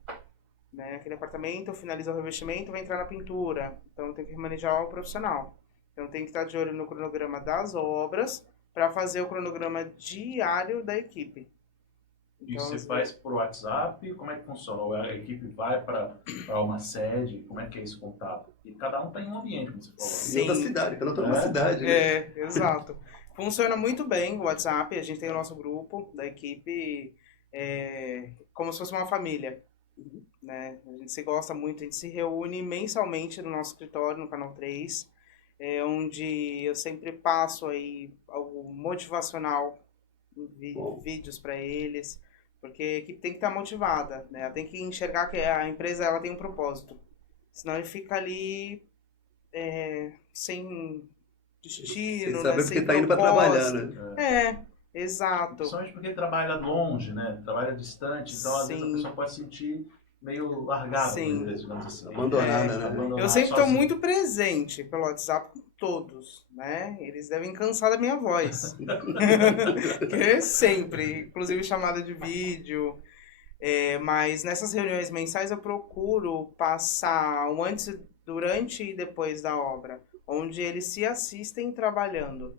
Né? Aquele apartamento finaliza o revestimento, vai entrar na pintura. Então eu tenho que remanejar o profissional. Então tem que estar de olho no cronograma das obras para fazer o cronograma diário da equipe. Então, isso você faz por WhatsApp? Como é que funciona? A equipe vai para uma sede? Como é que é esse contato? E cada um está em um ambiente, como você falou. Sim. Em outra cidade, cada um está numa cidade. Né? Exato. Funciona muito bem o WhatsApp. A gente tem o nosso grupo da equipe como se fosse uma família. Né? A gente se gosta muito, a gente se reúne mensalmente no nosso escritório, no Canal 3, onde eu sempre passo aí algo motivacional, vídeos para eles, porque a equipe tem que estar motivada, né? Ela tem que enxergar que a empresa ela tem um propósito, senão ele fica ali sem destino, Sem saber né? porque Sem tá indo pra trabalhar, propósito. né? Exato. Principalmente porque trabalha longe, né? Trabalha distante, então às vezes a Sim. pessoa pode se sentir meio largada, Sim. por vezes, digamos assim. Abandonada, né? Abandonada, Eu sempre estou sozinha. muito presente pelo WhatsApp com todos, né? Eles devem cansar da minha voz. Que sempre, inclusive chamada de vídeo. Mas nessas reuniões mensais eu procuro passar o antes, durante e depois da obra, onde eles se assistem trabalhando.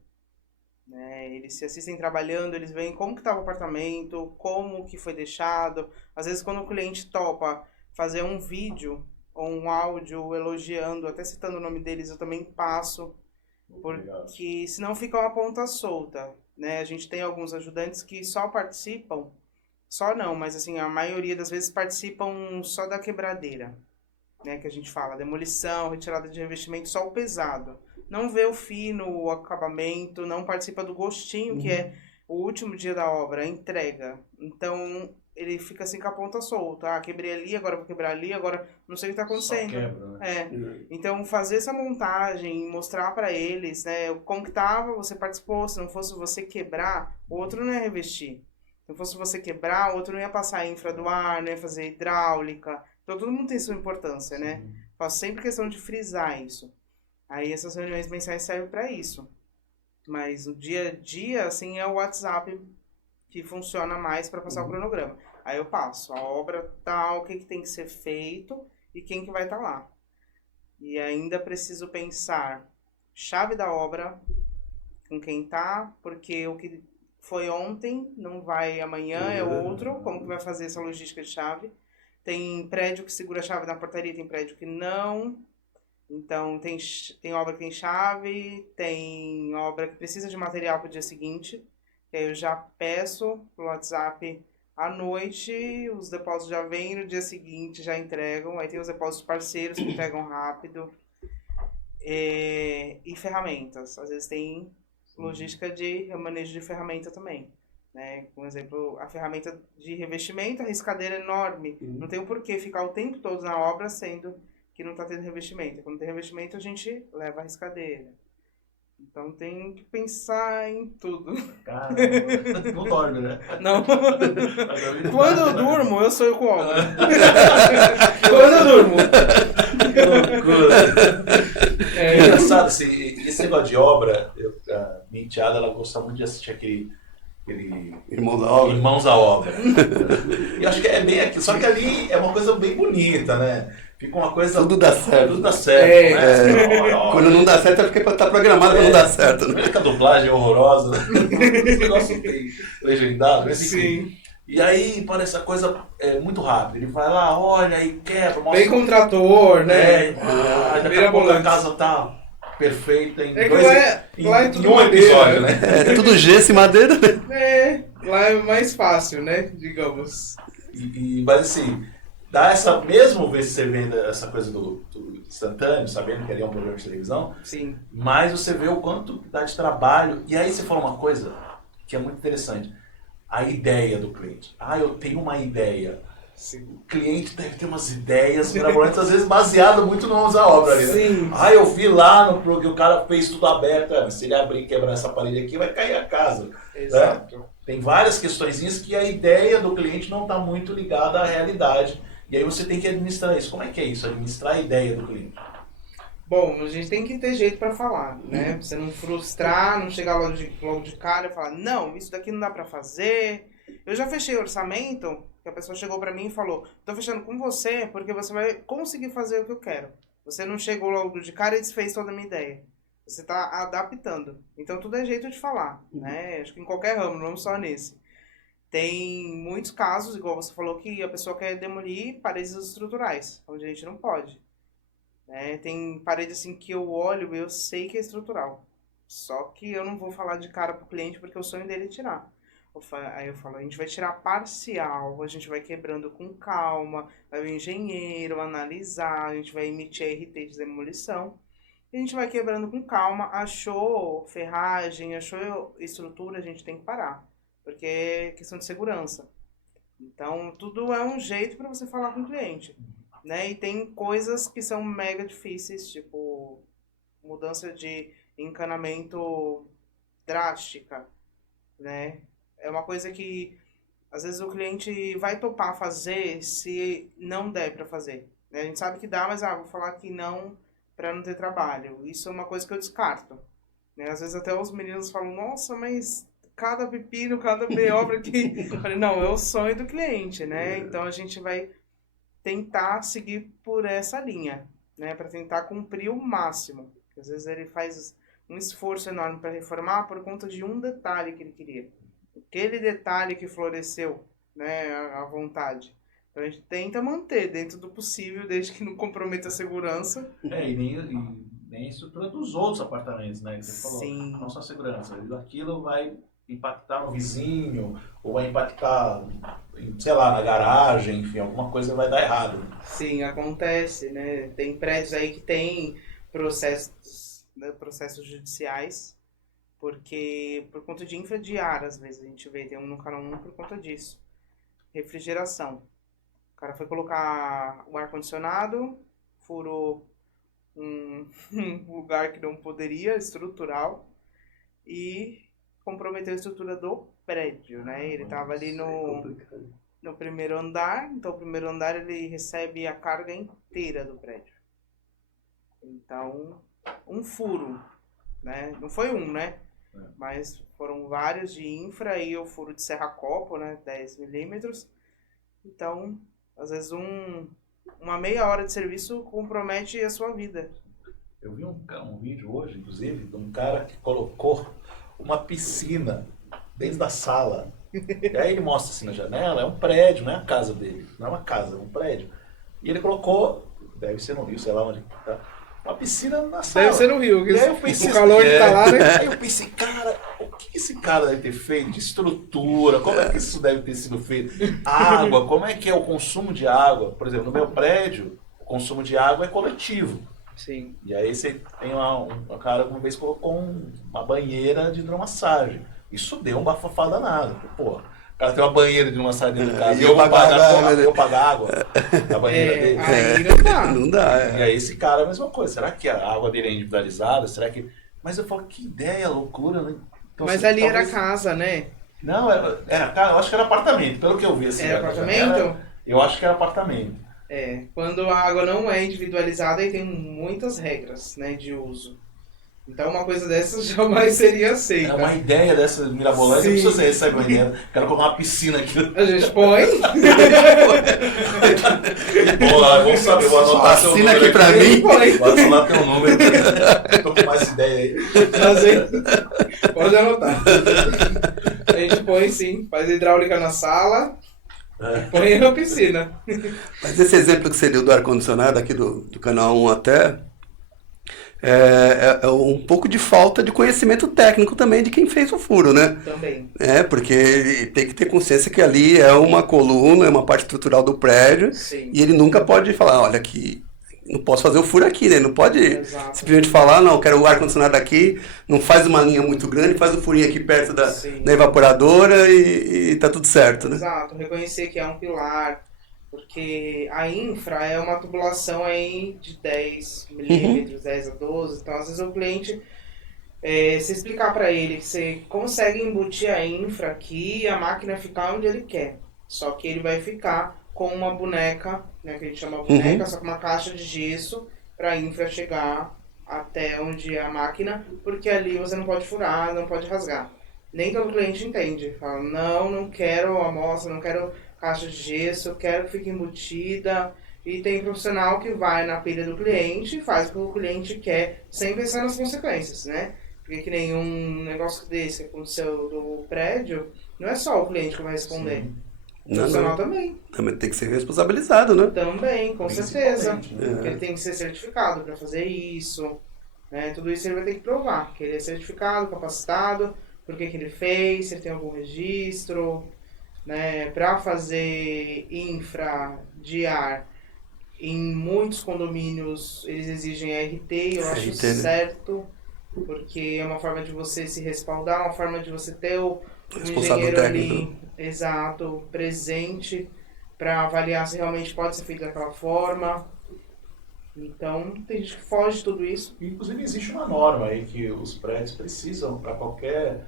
Né? Eles se assistem trabalhando, eles veem como que estava o apartamento, como que foi deixado. Às vezes quando o cliente topa fazer um vídeo ou um áudio elogiando, até citando o nome deles, eu também passo, Legal. porque senão fica uma ponta solta. Né? A gente tem alguns ajudantes que só participam, só não, mas assim, a maioria das vezes participam só da quebradeira, né, que a gente fala, demolição, retirada de revestimento, só o pesado. Não vê o fino, o acabamento, não participa do gostinho, que é o último dia da obra, a entrega. Então, ele fica assim com a ponta solta. Ah, quebrei ali, agora vou quebrar ali, agora não sei o que está Só acontecendo. quebra, né? Então, fazer essa montagem, mostrar para eles, né, como que tava, você participou, se não fosse você quebrar, o outro não ia revestir. Se não fosse você quebrar, o outro não ia passar infra do ar, não ia fazer hidráulica. Então, todo mundo tem sua importância, né? Faço sempre questão de frisar isso. Aí, essas reuniões mensais servem para isso. Mas o dia a dia, assim, é o WhatsApp que funciona mais para passar o cronograma. Aí eu passo a obra tal, o que tem que ser feito e quem que vai estar lá. E ainda preciso pensar chave da obra, com quem tá, porque o que foi ontem não vai amanhã, é outro. Como que vai fazer essa logística de chave? Tem prédio que segura a chave na portaria, tem prédio que não. Então, tem obra que tem chave, tem obra que precisa de material para o dia seguinte. Que aí eu já peço no WhatsApp à noite, os depósitos já vêm, no dia seguinte já entregam. Aí tem os depósitos parceiros que entregam rápido. E ferramentas. Às vezes tem logística de manejo de ferramenta também. Né? Por exemplo, a ferramenta de revestimento, a riscadeira é enorme. Não tem o porquê ficar o tempo todo na obra sendo que não está tendo revestimento. Quando tem revestimento, a gente leva a riscadeira. Então tem que pensar em tudo. Caramba, não dorme, né? Não. Quando eu durmo, eu sonho com obra. Quando eu durmo. Que loucura. É engraçado, esse negócio de obra, a minha enteada, ela gosta muito de assistir aquele Irmão da obra. Irmãos à Obra. E acho que é bem aquilo. Só que ali é uma coisa bem bonita, né? Fica uma coisa... Tudo dá certo. Tudo dá certo, né? Quando não dá certo é porque tá programado pra não dar certo, né? Não é que a dublagem é horrorosa, né? Esse negócio tem legendado, mas enfim. Sim. E aí parece a coisa muito rápida. Ele vai lá, olha e quebra, mostra. Bem com trator, né? Daqui a pouco a casa tá perfeita em É que dois, lá é em tudo um madeira, episódio, né? É tudo gesso e madeira, né? Lá é mais fácil, né? Digamos. Mas assim, dá essa mesmo vez que você vê essa coisa do instantâneo, sabendo que ali é um programa de televisão, Sim. mas você vê o quanto dá de trabalho. E aí você fala uma coisa que é muito interessante. A ideia do cliente. Eu tenho uma ideia. Sim. O cliente deve ter umas ideias mirabolantes, às vezes baseado muito no Irmãos à Obra ali, né? Sim. Eu vi lá no que o cara fez tudo aberto. Mas se ele abrir e quebrar essa parede aqui, vai cair a casa. Exato. Né? Tem várias questõezinhas que a ideia do cliente não está muito ligada à realidade. E aí você tem que administrar isso. Como é que é isso? Administrar a ideia do cliente. Bom, a gente tem que ter jeito para falar, né? Você não frustrar, não chegar logo de cara e falar, não, isso daqui não dá para fazer. Eu já fechei orçamento, que a pessoa chegou para mim e falou, tô fechando com você porque você vai conseguir fazer o que eu quero. Você não chegou logo de cara e desfez toda a minha ideia. Você está adaptando. Então tudo é jeito de falar, né? Acho que em qualquer ramo, não só nesse. Tem muitos casos, igual você falou, que a pessoa quer demolir paredes estruturais, onde a gente não pode. Tem parede assim que eu olho e eu sei que é estrutural. Só que eu não vou falar de cara pro cliente porque o sonho dele é tirar. Aí eu falo, a gente vai tirar parcial, a gente vai quebrando com calma, vai o engenheiro analisar, a gente vai emitir a RT de demolição. E a gente vai quebrando com calma, achou ferragem, achou estrutura, a gente tem que parar. Porque é questão de segurança. Então, tudo é um jeito para você falar com o cliente. Né? E tem coisas que são mega difíceis, tipo mudança de encanamento drástica, né? É uma coisa que às vezes o cliente vai topar fazer se não der para fazer, né? A gente sabe que dá, mas vou falar que não para não ter trabalho. Isso é uma coisa que eu descarto, né? Às vezes até os meninos falam, nossa, mas cada pepino, cada BO para que... Eu falei, não, é o sonho do cliente, né? Então a gente vai tentar seguir por essa linha, né? Para tentar cumprir o máximo. Às vezes ele faz um esforço enorme para reformar por conta de um detalhe que ele queria. Aquele detalhe que floresceu, né, à vontade. Então a gente tenta manter dentro do possível, desde que não comprometa a segurança. E nem a estrutura dos outros apartamentos, né? Que você falou, Sim. não só a segurança. Aquilo vai impactar no vizinho, ou vai impactar, sei lá, na garagem, enfim, alguma coisa vai dar errado. Sim, acontece, né? Tem prédios aí que tem processos, né, processos judiciais, porque por conta de infra de ar, às vezes a gente vê, tem um no canal 1 por conta disso. Refrigeração. O cara foi colocar o ar-condicionado, furou um lugar que não poderia, estrutural, e comprometeu a estrutura do prédio, né? Ele estava ali no primeiro andar, então o primeiro andar ele recebe a carga inteira do prédio. Então, um furo, né? Não foi um, né? Mas foram vários de infra e o furo de serra-copo, né? 10 milímetros. Então, às vezes uma meia hora de serviço compromete a sua vida. Eu vi um vídeo hoje, inclusive, de um cara que colocou uma piscina dentro da sala. E aí ele mostra assim na janela, é um prédio, não é a casa dele. Não é uma casa, é um prédio. E ele colocou, deve ser no Rio, sei lá onde, tá? Uma piscina na sala. Deve ser no Rio, E aí eu pensei, o calor que tá lá, né? Aí eu pensei, cara, o que esse cara deve ter feito de estrutura? Como é que isso deve ter sido feito? Água, como é que é o consumo de água? Por exemplo, no meu prédio, o consumo de água é coletivo. Sim. E aí você tem lá um cara que uma vez colocou uma banheira de hidromassagem. Isso deu um bafafá danado. Pô, o cara tem uma banheira de hidromassagem dentro de casa e eu vou pagar água da banheira dele. Aí não dá. Não dá, E aí esse cara, a mesma coisa. Será que a água dele é individualizada? Será que... Mas eu falo, que ideia, loucura, né? Então, Mas assim, ali talvez... era casa, né? Não, eu acho que era apartamento, pelo que eu vi. Assim, Era apartamento? Eu acho que era apartamento. Quando a água não é individualizada, aí tem muitas regras, né, de uso. Então uma coisa dessas jamais seria aceita. É uma ideia dessa mirabolante, não precisa ser essa ideia. Quero colocar uma piscina aqui. A gente põe. Vamos saber, vou anotar seu Assina número aqui pra mim. Vou anotar teu número. Tô com mais ideia aí. Pode anotar. A gente põe sim, faz hidráulica na sala, põe na piscina. Mas esse exemplo que você deu do ar-condicionado aqui do canal 1 até, é um pouco de falta de conhecimento técnico também de quem fez o furo, né? Também. Porque ele tem que ter consciência que ali é uma coluna, é uma parte estrutural do prédio. Sim. E ele nunca pode falar, olha aqui, não posso fazer o furo aqui, né? Não pode Exato. simplesmente falar, não, quero o ar-condicionado aqui, não faz uma linha muito grande, faz o furinho aqui perto da evaporadora e tá tudo certo, né? Exato, reconhecer que é um pilar, porque a infra é uma tubulação aí de 10 milímetros, 10 a 12, então às vezes o cliente, se explicar para ele que você consegue embutir a infra aqui e a máquina ficar onde ele quer, só que ele vai ficar com uma boneca, né, que a gente chama boneca, só com uma caixa de gesso para a infra chegar até onde é a máquina, porque ali você não pode furar, não pode rasgar. Nem todo cliente entende, fala, não quero amostra, não quero caixa de gesso, eu quero que fique embutida. E tem profissional que vai na pilha do cliente e faz o que o cliente quer, sem pensar nas consequências, né? Porque que nem um negócio desse que aconteceu do prédio, não é só o cliente que vai responder. Sim. O profissional também. Também tem que ser responsabilizado, né? Também, com certeza. Principalmente, Ele tem que ser certificado para fazer isso. Né? Tudo isso ele vai ter que provar, que ele é certificado, capacitado, por que ele fez, se ele tem algum registro. Né? Para fazer infra de ar, em muitos condomínios eles exigem RT, eu acho RT, né? certo, porque é uma forma de você se respaldar, uma forma de você ter o Responsável engenheiro técnico. ali, exato, presente, para avaliar se realmente pode ser feito daquela forma. Então, tem gente que foge de tudo isso. Inclusive, existe uma norma aí que os prédios precisam, para qualquer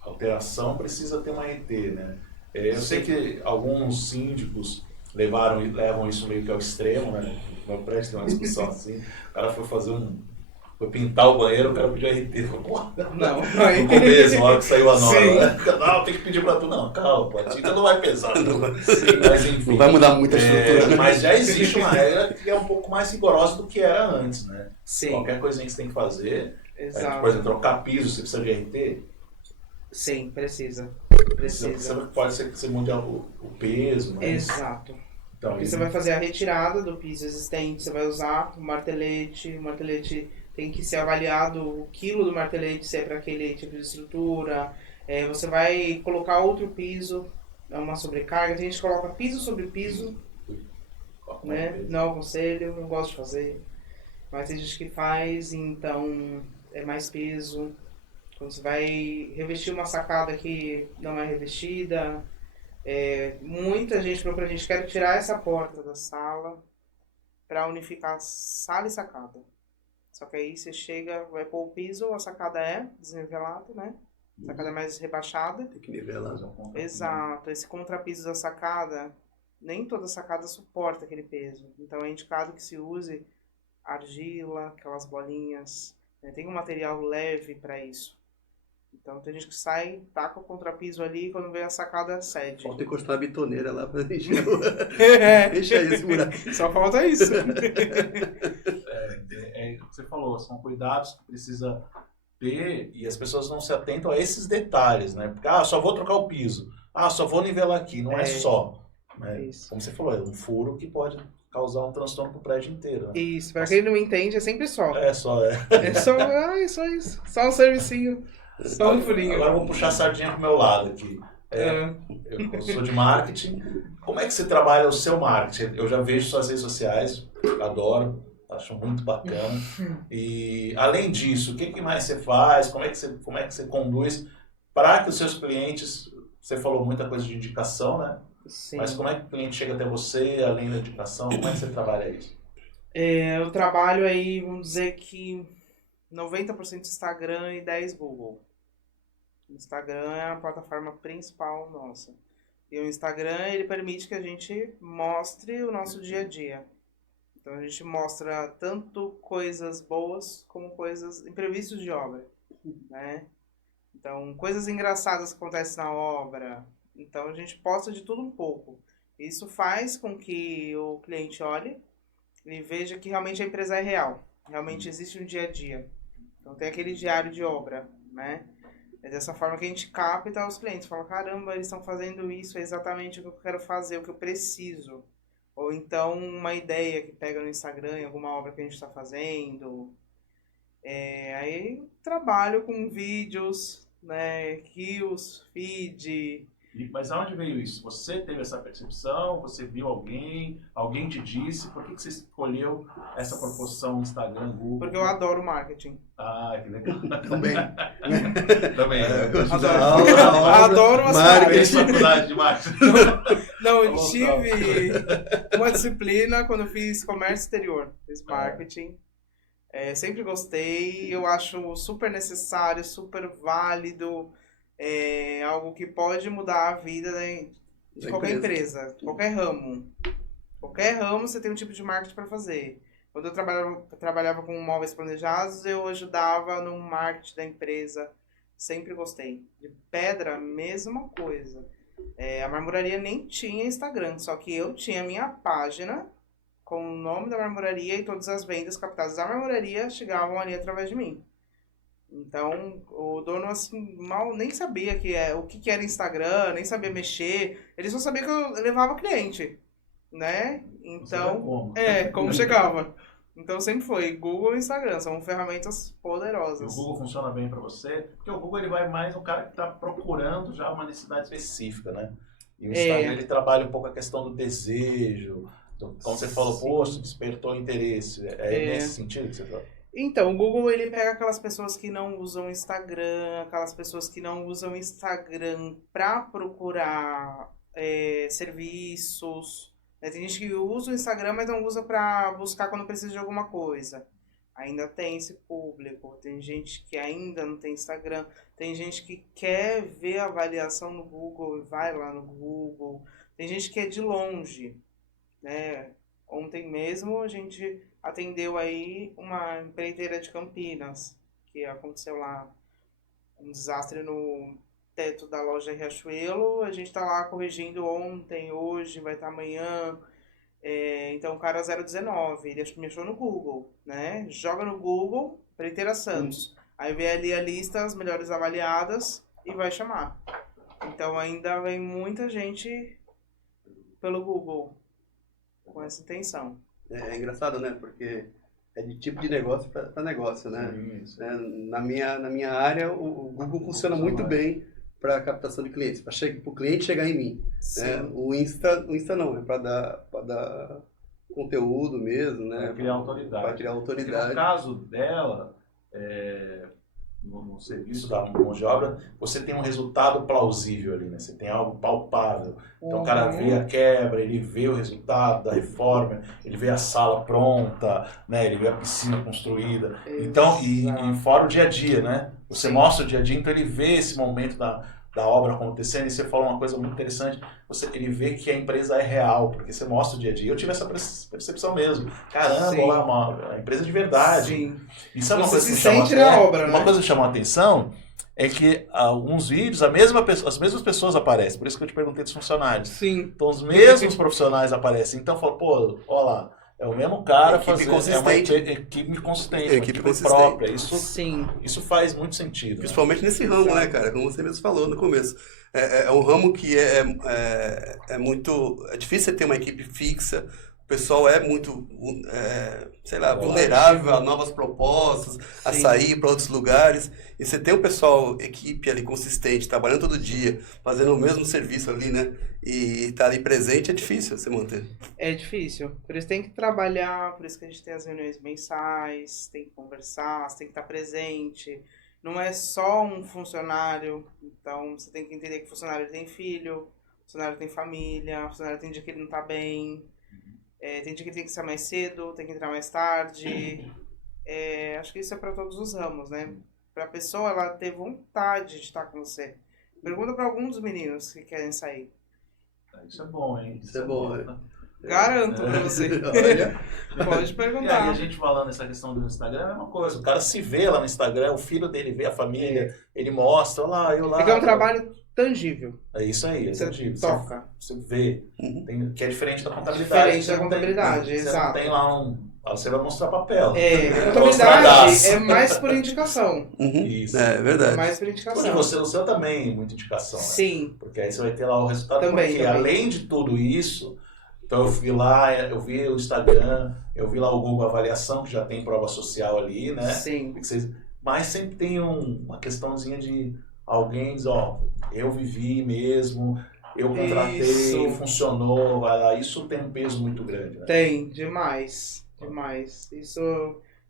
alteração, precisa ter uma RT, né? Eu sei que alguns síndicos levam isso meio que ao extremo, né? No meu prédio tem uma discussão assim, o cara foi pintar o banheiro, o cara pediu RT. Não. No começo, na hora que saiu a norma. Sim. Né? Não, tem que pedir pra tu. Não, calma, pô, a tinta não vai pesar. Mas enfim. Não vai mudar muito a estrutura, né? Mas já existe uma regra que é um pouco mais rigorosa do que era antes, né? Sim. Qualquer coisinha que você tem que fazer, Exato. por exemplo, trocar piso, você precisa de RT. Sim, precisa. Você pode ser que você mude o peso, mas... Exato. Então, Porque você vai fazer a retirada do piso existente, você vai usar o martelete tem que ser avaliado o quilo do martelete, se é para aquele tipo de estrutura. Você vai colocar outro piso, é uma sobrecarga. Tem gente que coloca piso sobre piso, né? Não aconselho, não gosto de fazer. Mas tem gente que faz, então é mais peso. Quando você vai revestir uma sacada que não é revestida, muita gente falou pra gente, quero tirar essa porta da sala para unificar sala e sacada. Só que aí você chega, vai pôr o piso, a sacada é desnivelada, né? A sacada é mais rebaixada. Tem que nivelar. Exato. Esse contrapiso da sacada, nem toda sacada suporta aquele peso. Então é indicado que se use argila, aquelas bolinhas. Né? Tem um material leve para isso. Então tem gente que sai, taca o contrapiso ali e quando vem a sacada cede. Falta encostar a bitoneira lá pra encher. Deixa isso, buraco. Só falta isso. É o que você falou, são cuidados que precisa ter e as pessoas não se atentam a esses detalhes, né? Porque, só vou trocar o piso. Só vou nivelar aqui. Não é só. Né? Isso. Como você falou, é um furo que pode causar um transtorno pro prédio inteiro. Né? Isso, pra quem não entende, é sempre só. É Só isso. Só um servicinho. Só um furinho. Agora eu vou puxar a sardinha pro meu lado aqui. Eu sou de marketing. Como é que você trabalha o seu marketing? Eu já vejo suas redes sociais, adoro, acho muito bacana. E além disso, o que mais você faz? Como é que você conduz para que os seus clientes, você falou muita coisa de indicação, né? Sim. Mas como é que o cliente chega até você, além da indicação? Como é que você trabalha isso? Eu trabalho aí, vamos dizer que 90% Instagram e 10% Google. O Instagram é a plataforma principal nossa. E o Instagram, ele permite que a gente mostre o nosso dia a dia. Então a gente mostra tanto coisas boas como coisas, imprevistos de obra, né? Então, coisas engraçadas que acontecem na obra. Então a gente posta de tudo um pouco. Isso faz com que o cliente olhe e veja que realmente a empresa é real. Realmente existe um dia a dia. Então tem aquele diário de obra, né? É dessa forma que a gente capta os clientes. Fala, caramba, eles estão fazendo isso, é exatamente o que eu quero fazer, o que eu preciso. Ou então uma ideia que pega no Instagram, em alguma obra que a gente está fazendo. Aí trabalho com vídeos, né? Reels, feed. Mas aonde veio isso? Você teve essa percepção? Você viu alguém? Alguém te disse? Por que você escolheu essa proporção Instagram, Google? Porque eu adoro marketing. Que legal. Também. Também. Adoro as Fez faculdade de marketing. Não, eu tive uma disciplina quando eu fiz comércio exterior. Fiz marketing. Sempre gostei. Eu acho super necessário, super válido. Algo que pode mudar a vida de qualquer empresa, de qualquer ramo. Qualquer ramo você tem um tipo de marketing para fazer. Quando eu trabalhava com móveis planejados, eu ajudava no marketing da empresa. Sempre gostei. De pedra, mesma coisa. A marmoraria nem tinha Instagram, só que eu tinha a minha página com o nome da marmoraria e todas as vendas captadas da marmoraria chegavam ali através de mim. Então, o dono, assim, mal nem sabia o que era Instagram, nem sabia mexer. Ele só sabia que eu levava cliente, né? Então, como chegava. Então, sempre foi Google e Instagram, são ferramentas poderosas. E o Google funciona bem para você? Porque o Google ele vai mais no cara que está procurando já uma necessidade específica, né? E o Instagram ele trabalha um pouco a questão do desejo. Como você falou, poxa, despertou interesse. Nesse sentido que você fala? Então, o Google, ele pega aquelas pessoas que não usam Instagram, aquelas pessoas que não usam Instagram para procurar serviços, Tem gente que usa o Instagram, mas não usa para buscar quando precisa de alguma coisa. Ainda tem esse público. Tem gente que ainda não tem Instagram. Tem gente que quer ver a avaliação no Google e vai lá no Google. Tem gente que é de longe, né? Ontem mesmo a gente atendeu aí uma empreiteira de Campinas, que aconteceu lá um desastre no teto da loja Riachuelo. A gente tá lá corrigindo ontem, hoje, vai estar amanhã. Então o cara 019, ele mexeu no Google, né? Joga no Google, Empreiteira Santos. Aí vê ali a lista, as melhores avaliadas e vai chamar. Então ainda vem muita gente pelo Google com essa intenção. É engraçado, né? Porque é de tipo de negócio para negócio, né? Na minha área, o Google funciona muito bem para captação de clientes, para o cliente chegar em mim. Né? O Insta não, é para dar conteúdo mesmo, né? Para criar autoridade. Para criar autoridade. No caso dela, no serviço da mão de obra, você tem um resultado plausível ali, né? Você tem algo palpável. Então o cara vê a quebra, ele vê o resultado da reforma, ele vê a sala pronta, né? Ele vê a piscina construída. Então, e fora o dia a dia, né? Você mostra o dia a dia, então ele vê esse momento da obra acontecendo, e você falou uma coisa muito interessante, ele vê que a empresa é real, porque você mostra o dia a dia. Eu tive essa percepção mesmo. Caramba, olha lá, uma empresa de verdade. Sim. Isso é uma você coisa que se sente na obra, uma né? coisa que chamou a atenção é que alguns vídeos as mesmas pessoas aparecem, por isso que eu te perguntei dos funcionários. Sim. Então os mesmos profissionais aparecem. Então fala, pô, olha lá, é o mesmo cara fazendo, é uma equipe consistente, uma equipe própria. Isso faz muito sentido. Principalmente nesse ramo, né, cara? Como você mesmo falou no começo. É um ramo que é muito... É difícil você ter uma equipe fixa. O pessoal é muito, vulnerável a novas propostas, a sair para outros lugares. E você tem um pessoal, equipe ali consistente, trabalhando todo dia, fazendo o mesmo serviço ali, né? E tá ali presente, é difícil você manter. É difícil. Por isso tem que trabalhar, por isso que a gente tem as reuniões mensais, tem que conversar, você tem que estar presente. Não é só um funcionário, então você tem que entender que o funcionário tem filho, o funcionário tem família, o funcionário tem dia que ele não tá bem. Tem dia que tem que sair mais cedo, tem que entrar mais tarde. Acho que isso é para todos os ramos, né? Para a pessoa ela ter vontade de estar com você. Pergunta para alguns dos meninos que querem sair. Isso é bom, hein? Isso é bom, né? Garanto pra você. Pode E perguntar. aí a gente falando essa questão do Instagram é a mesma coisa. O cara se vê lá no Instagram, o filho dele vê a família, ele mostra, eu lá. É que é um trabalho tangível. É isso aí, Você tangível. toca. Você vê, que é diferente da contabilidade. Diferente da contabilidade, Você exato. não tem lá você vai mostrar papel. Contabilidade é mais por indicação. Isso. É verdade. É mais por E indicação. você, o seu também, muita indicação. Né? Sim. Porque aí você vai ter lá o resultado. Também. Além de tudo isso, então eu fui lá, eu vi o Instagram, eu vi lá o Google Avaliação, que já tem prova social ali, né? Sim. Mas sempre tem uma questãozinha de alguém diz, eu vivi mesmo, eu contratei, funcionou, vai lá. Isso tem um peso muito grande, né? Tem, demais. Isso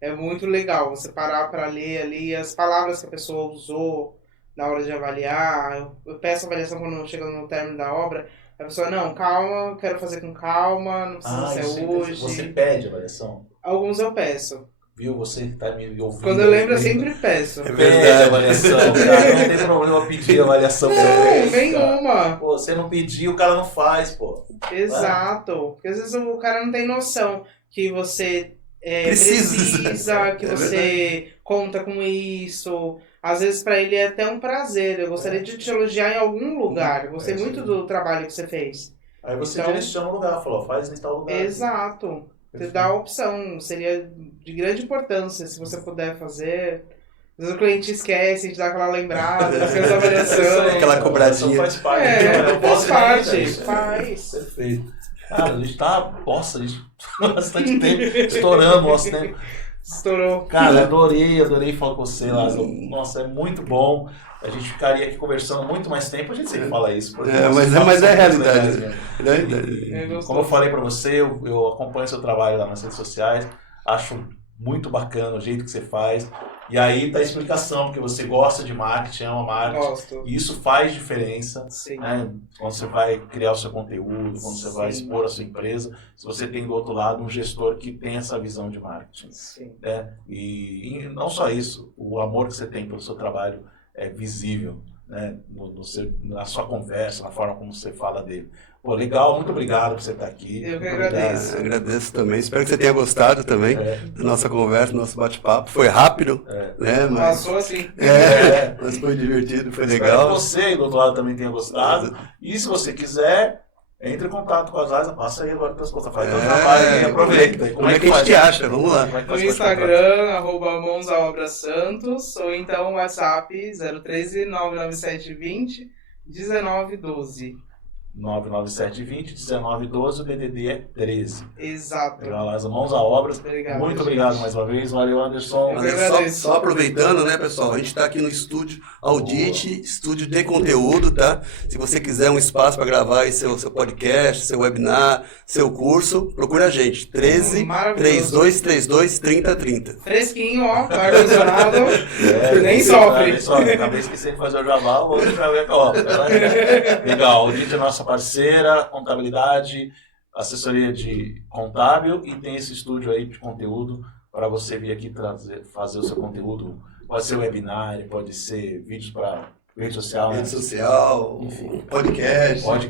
é muito legal, você parar para ler ali as palavras que a pessoa usou na hora de avaliar. Eu peço avaliação quando chega no término da obra, a pessoa, não, calma, quero fazer com calma, não precisa ser hoje. Você pede avaliação? Alguns eu peço. Viu? Você que tá me ouvindo. Quando eu lembro, eu sempre peço. É Pede avaliação, cara. Não tem problema pedir avaliação. Não, nenhuma. Pô, você não pedir, o cara não faz, pô. Exato. Porque às vezes o cara não tem noção que você precisa, que você conta com isso. Às vezes pra ele é até um prazer. Eu gostaria de te elogiar em algum lugar. Eu gostei muito do trabalho que você fez. Aí você direciona o lugar, falou, faz em tal lugar. Exato. Você dá a opção. Seria de grande importância se você puder fazer. Às vezes o cliente esquece de dar aquela lembrada, fez a avaliação. Aquela cobradinha. Faz parte. Faz parte. Faz. Perfeito. Cara, a gente tá... Nossa, a gente bastante tempo. Estouramos o nosso tempo. Estourou. Cara, adorei falar com você, Lázaro. Nossa, é muito bom. A gente ficaria aqui conversando muito mais tempo, a gente sempre fala isso. Mas é realidade. Como eu falei pra você, eu acompanho seu trabalho lá nas redes sociais, acho muito bacana o jeito que você faz. E aí tá a explicação, porque você gosta de marketing, ama marketing. Gosto. E isso faz diferença, Sim. né? Quando você vai criar o seu conteúdo, quando você vai Sim. expor a sua empresa, se você tem do outro lado um gestor que tem essa visão de marketing. Sim. Né? E não só isso, o amor que você tem pelo seu trabalho é visível, né? Na sua conversa, na forma como você fala dele. Pô, legal, muito obrigado por você estar aqui. Eu que Muito agradeço. Eu agradeço também. Espero que você tenha gostado também É. da nossa conversa, do nosso bate-papo. Foi rápido, né? Mas, Passou assim. mas foi divertido, foi Espero legal. que você, do outro lado, também tenha gostado. E se você quiser, entre em contato com a Zaza, passa aí agora para as coisas, faz teu trabalho e aproveita. Como é que a gente te acha? Vamos lá. Como é que No faz pra te Instagram, @monzaobrasantos, ou então o WhatsApp 013 99720 1912. 99720-1912, o DDD é 13. Exato. Legal, Laza, mãos à obras. Obrigado, Muito gente. obrigado mais uma vez. Valeu, Anderson. Eu Olha, agradeço. só aproveitando, né, pessoal? A gente está aqui no estúdio Audite, estúdio de conteúdo, tá? Se você quiser um espaço para gravar aí seu podcast, seu webinar, seu curso, procura a gente. 13 Maravilhoso. 3232 3030. Fresquinho, ó, ar-condicionado, nem Nem sofre. Acabei esquecendo de fazer o jabá, o outro já veio com a obra. Legal, o Audite é nossa parceira, contabilidade, assessoria de contábil e tem esse estúdio aí de conteúdo para você vir aqui fazer o seu conteúdo. Pode ser webinar, pode ser vídeos para rede social, né? Rede social, podcast. Se você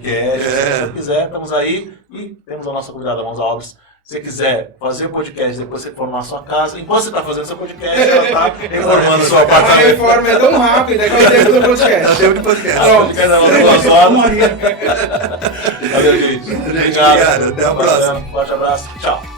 quiser, estamos aí e temos a nossa convidada Mãos à Obras. Se você quiser fazer o podcast, depois você reformar a sua casa, enquanto você está fazendo seu podcast, ela está reformando o seu A apartamento. reforma é tão rápida que é o tempo do podcast. Tempo de podcast. Pronto, cada um 2 horas. Valeu, gente. Obrigado, até a próxima. Um forte abraço. Tchau.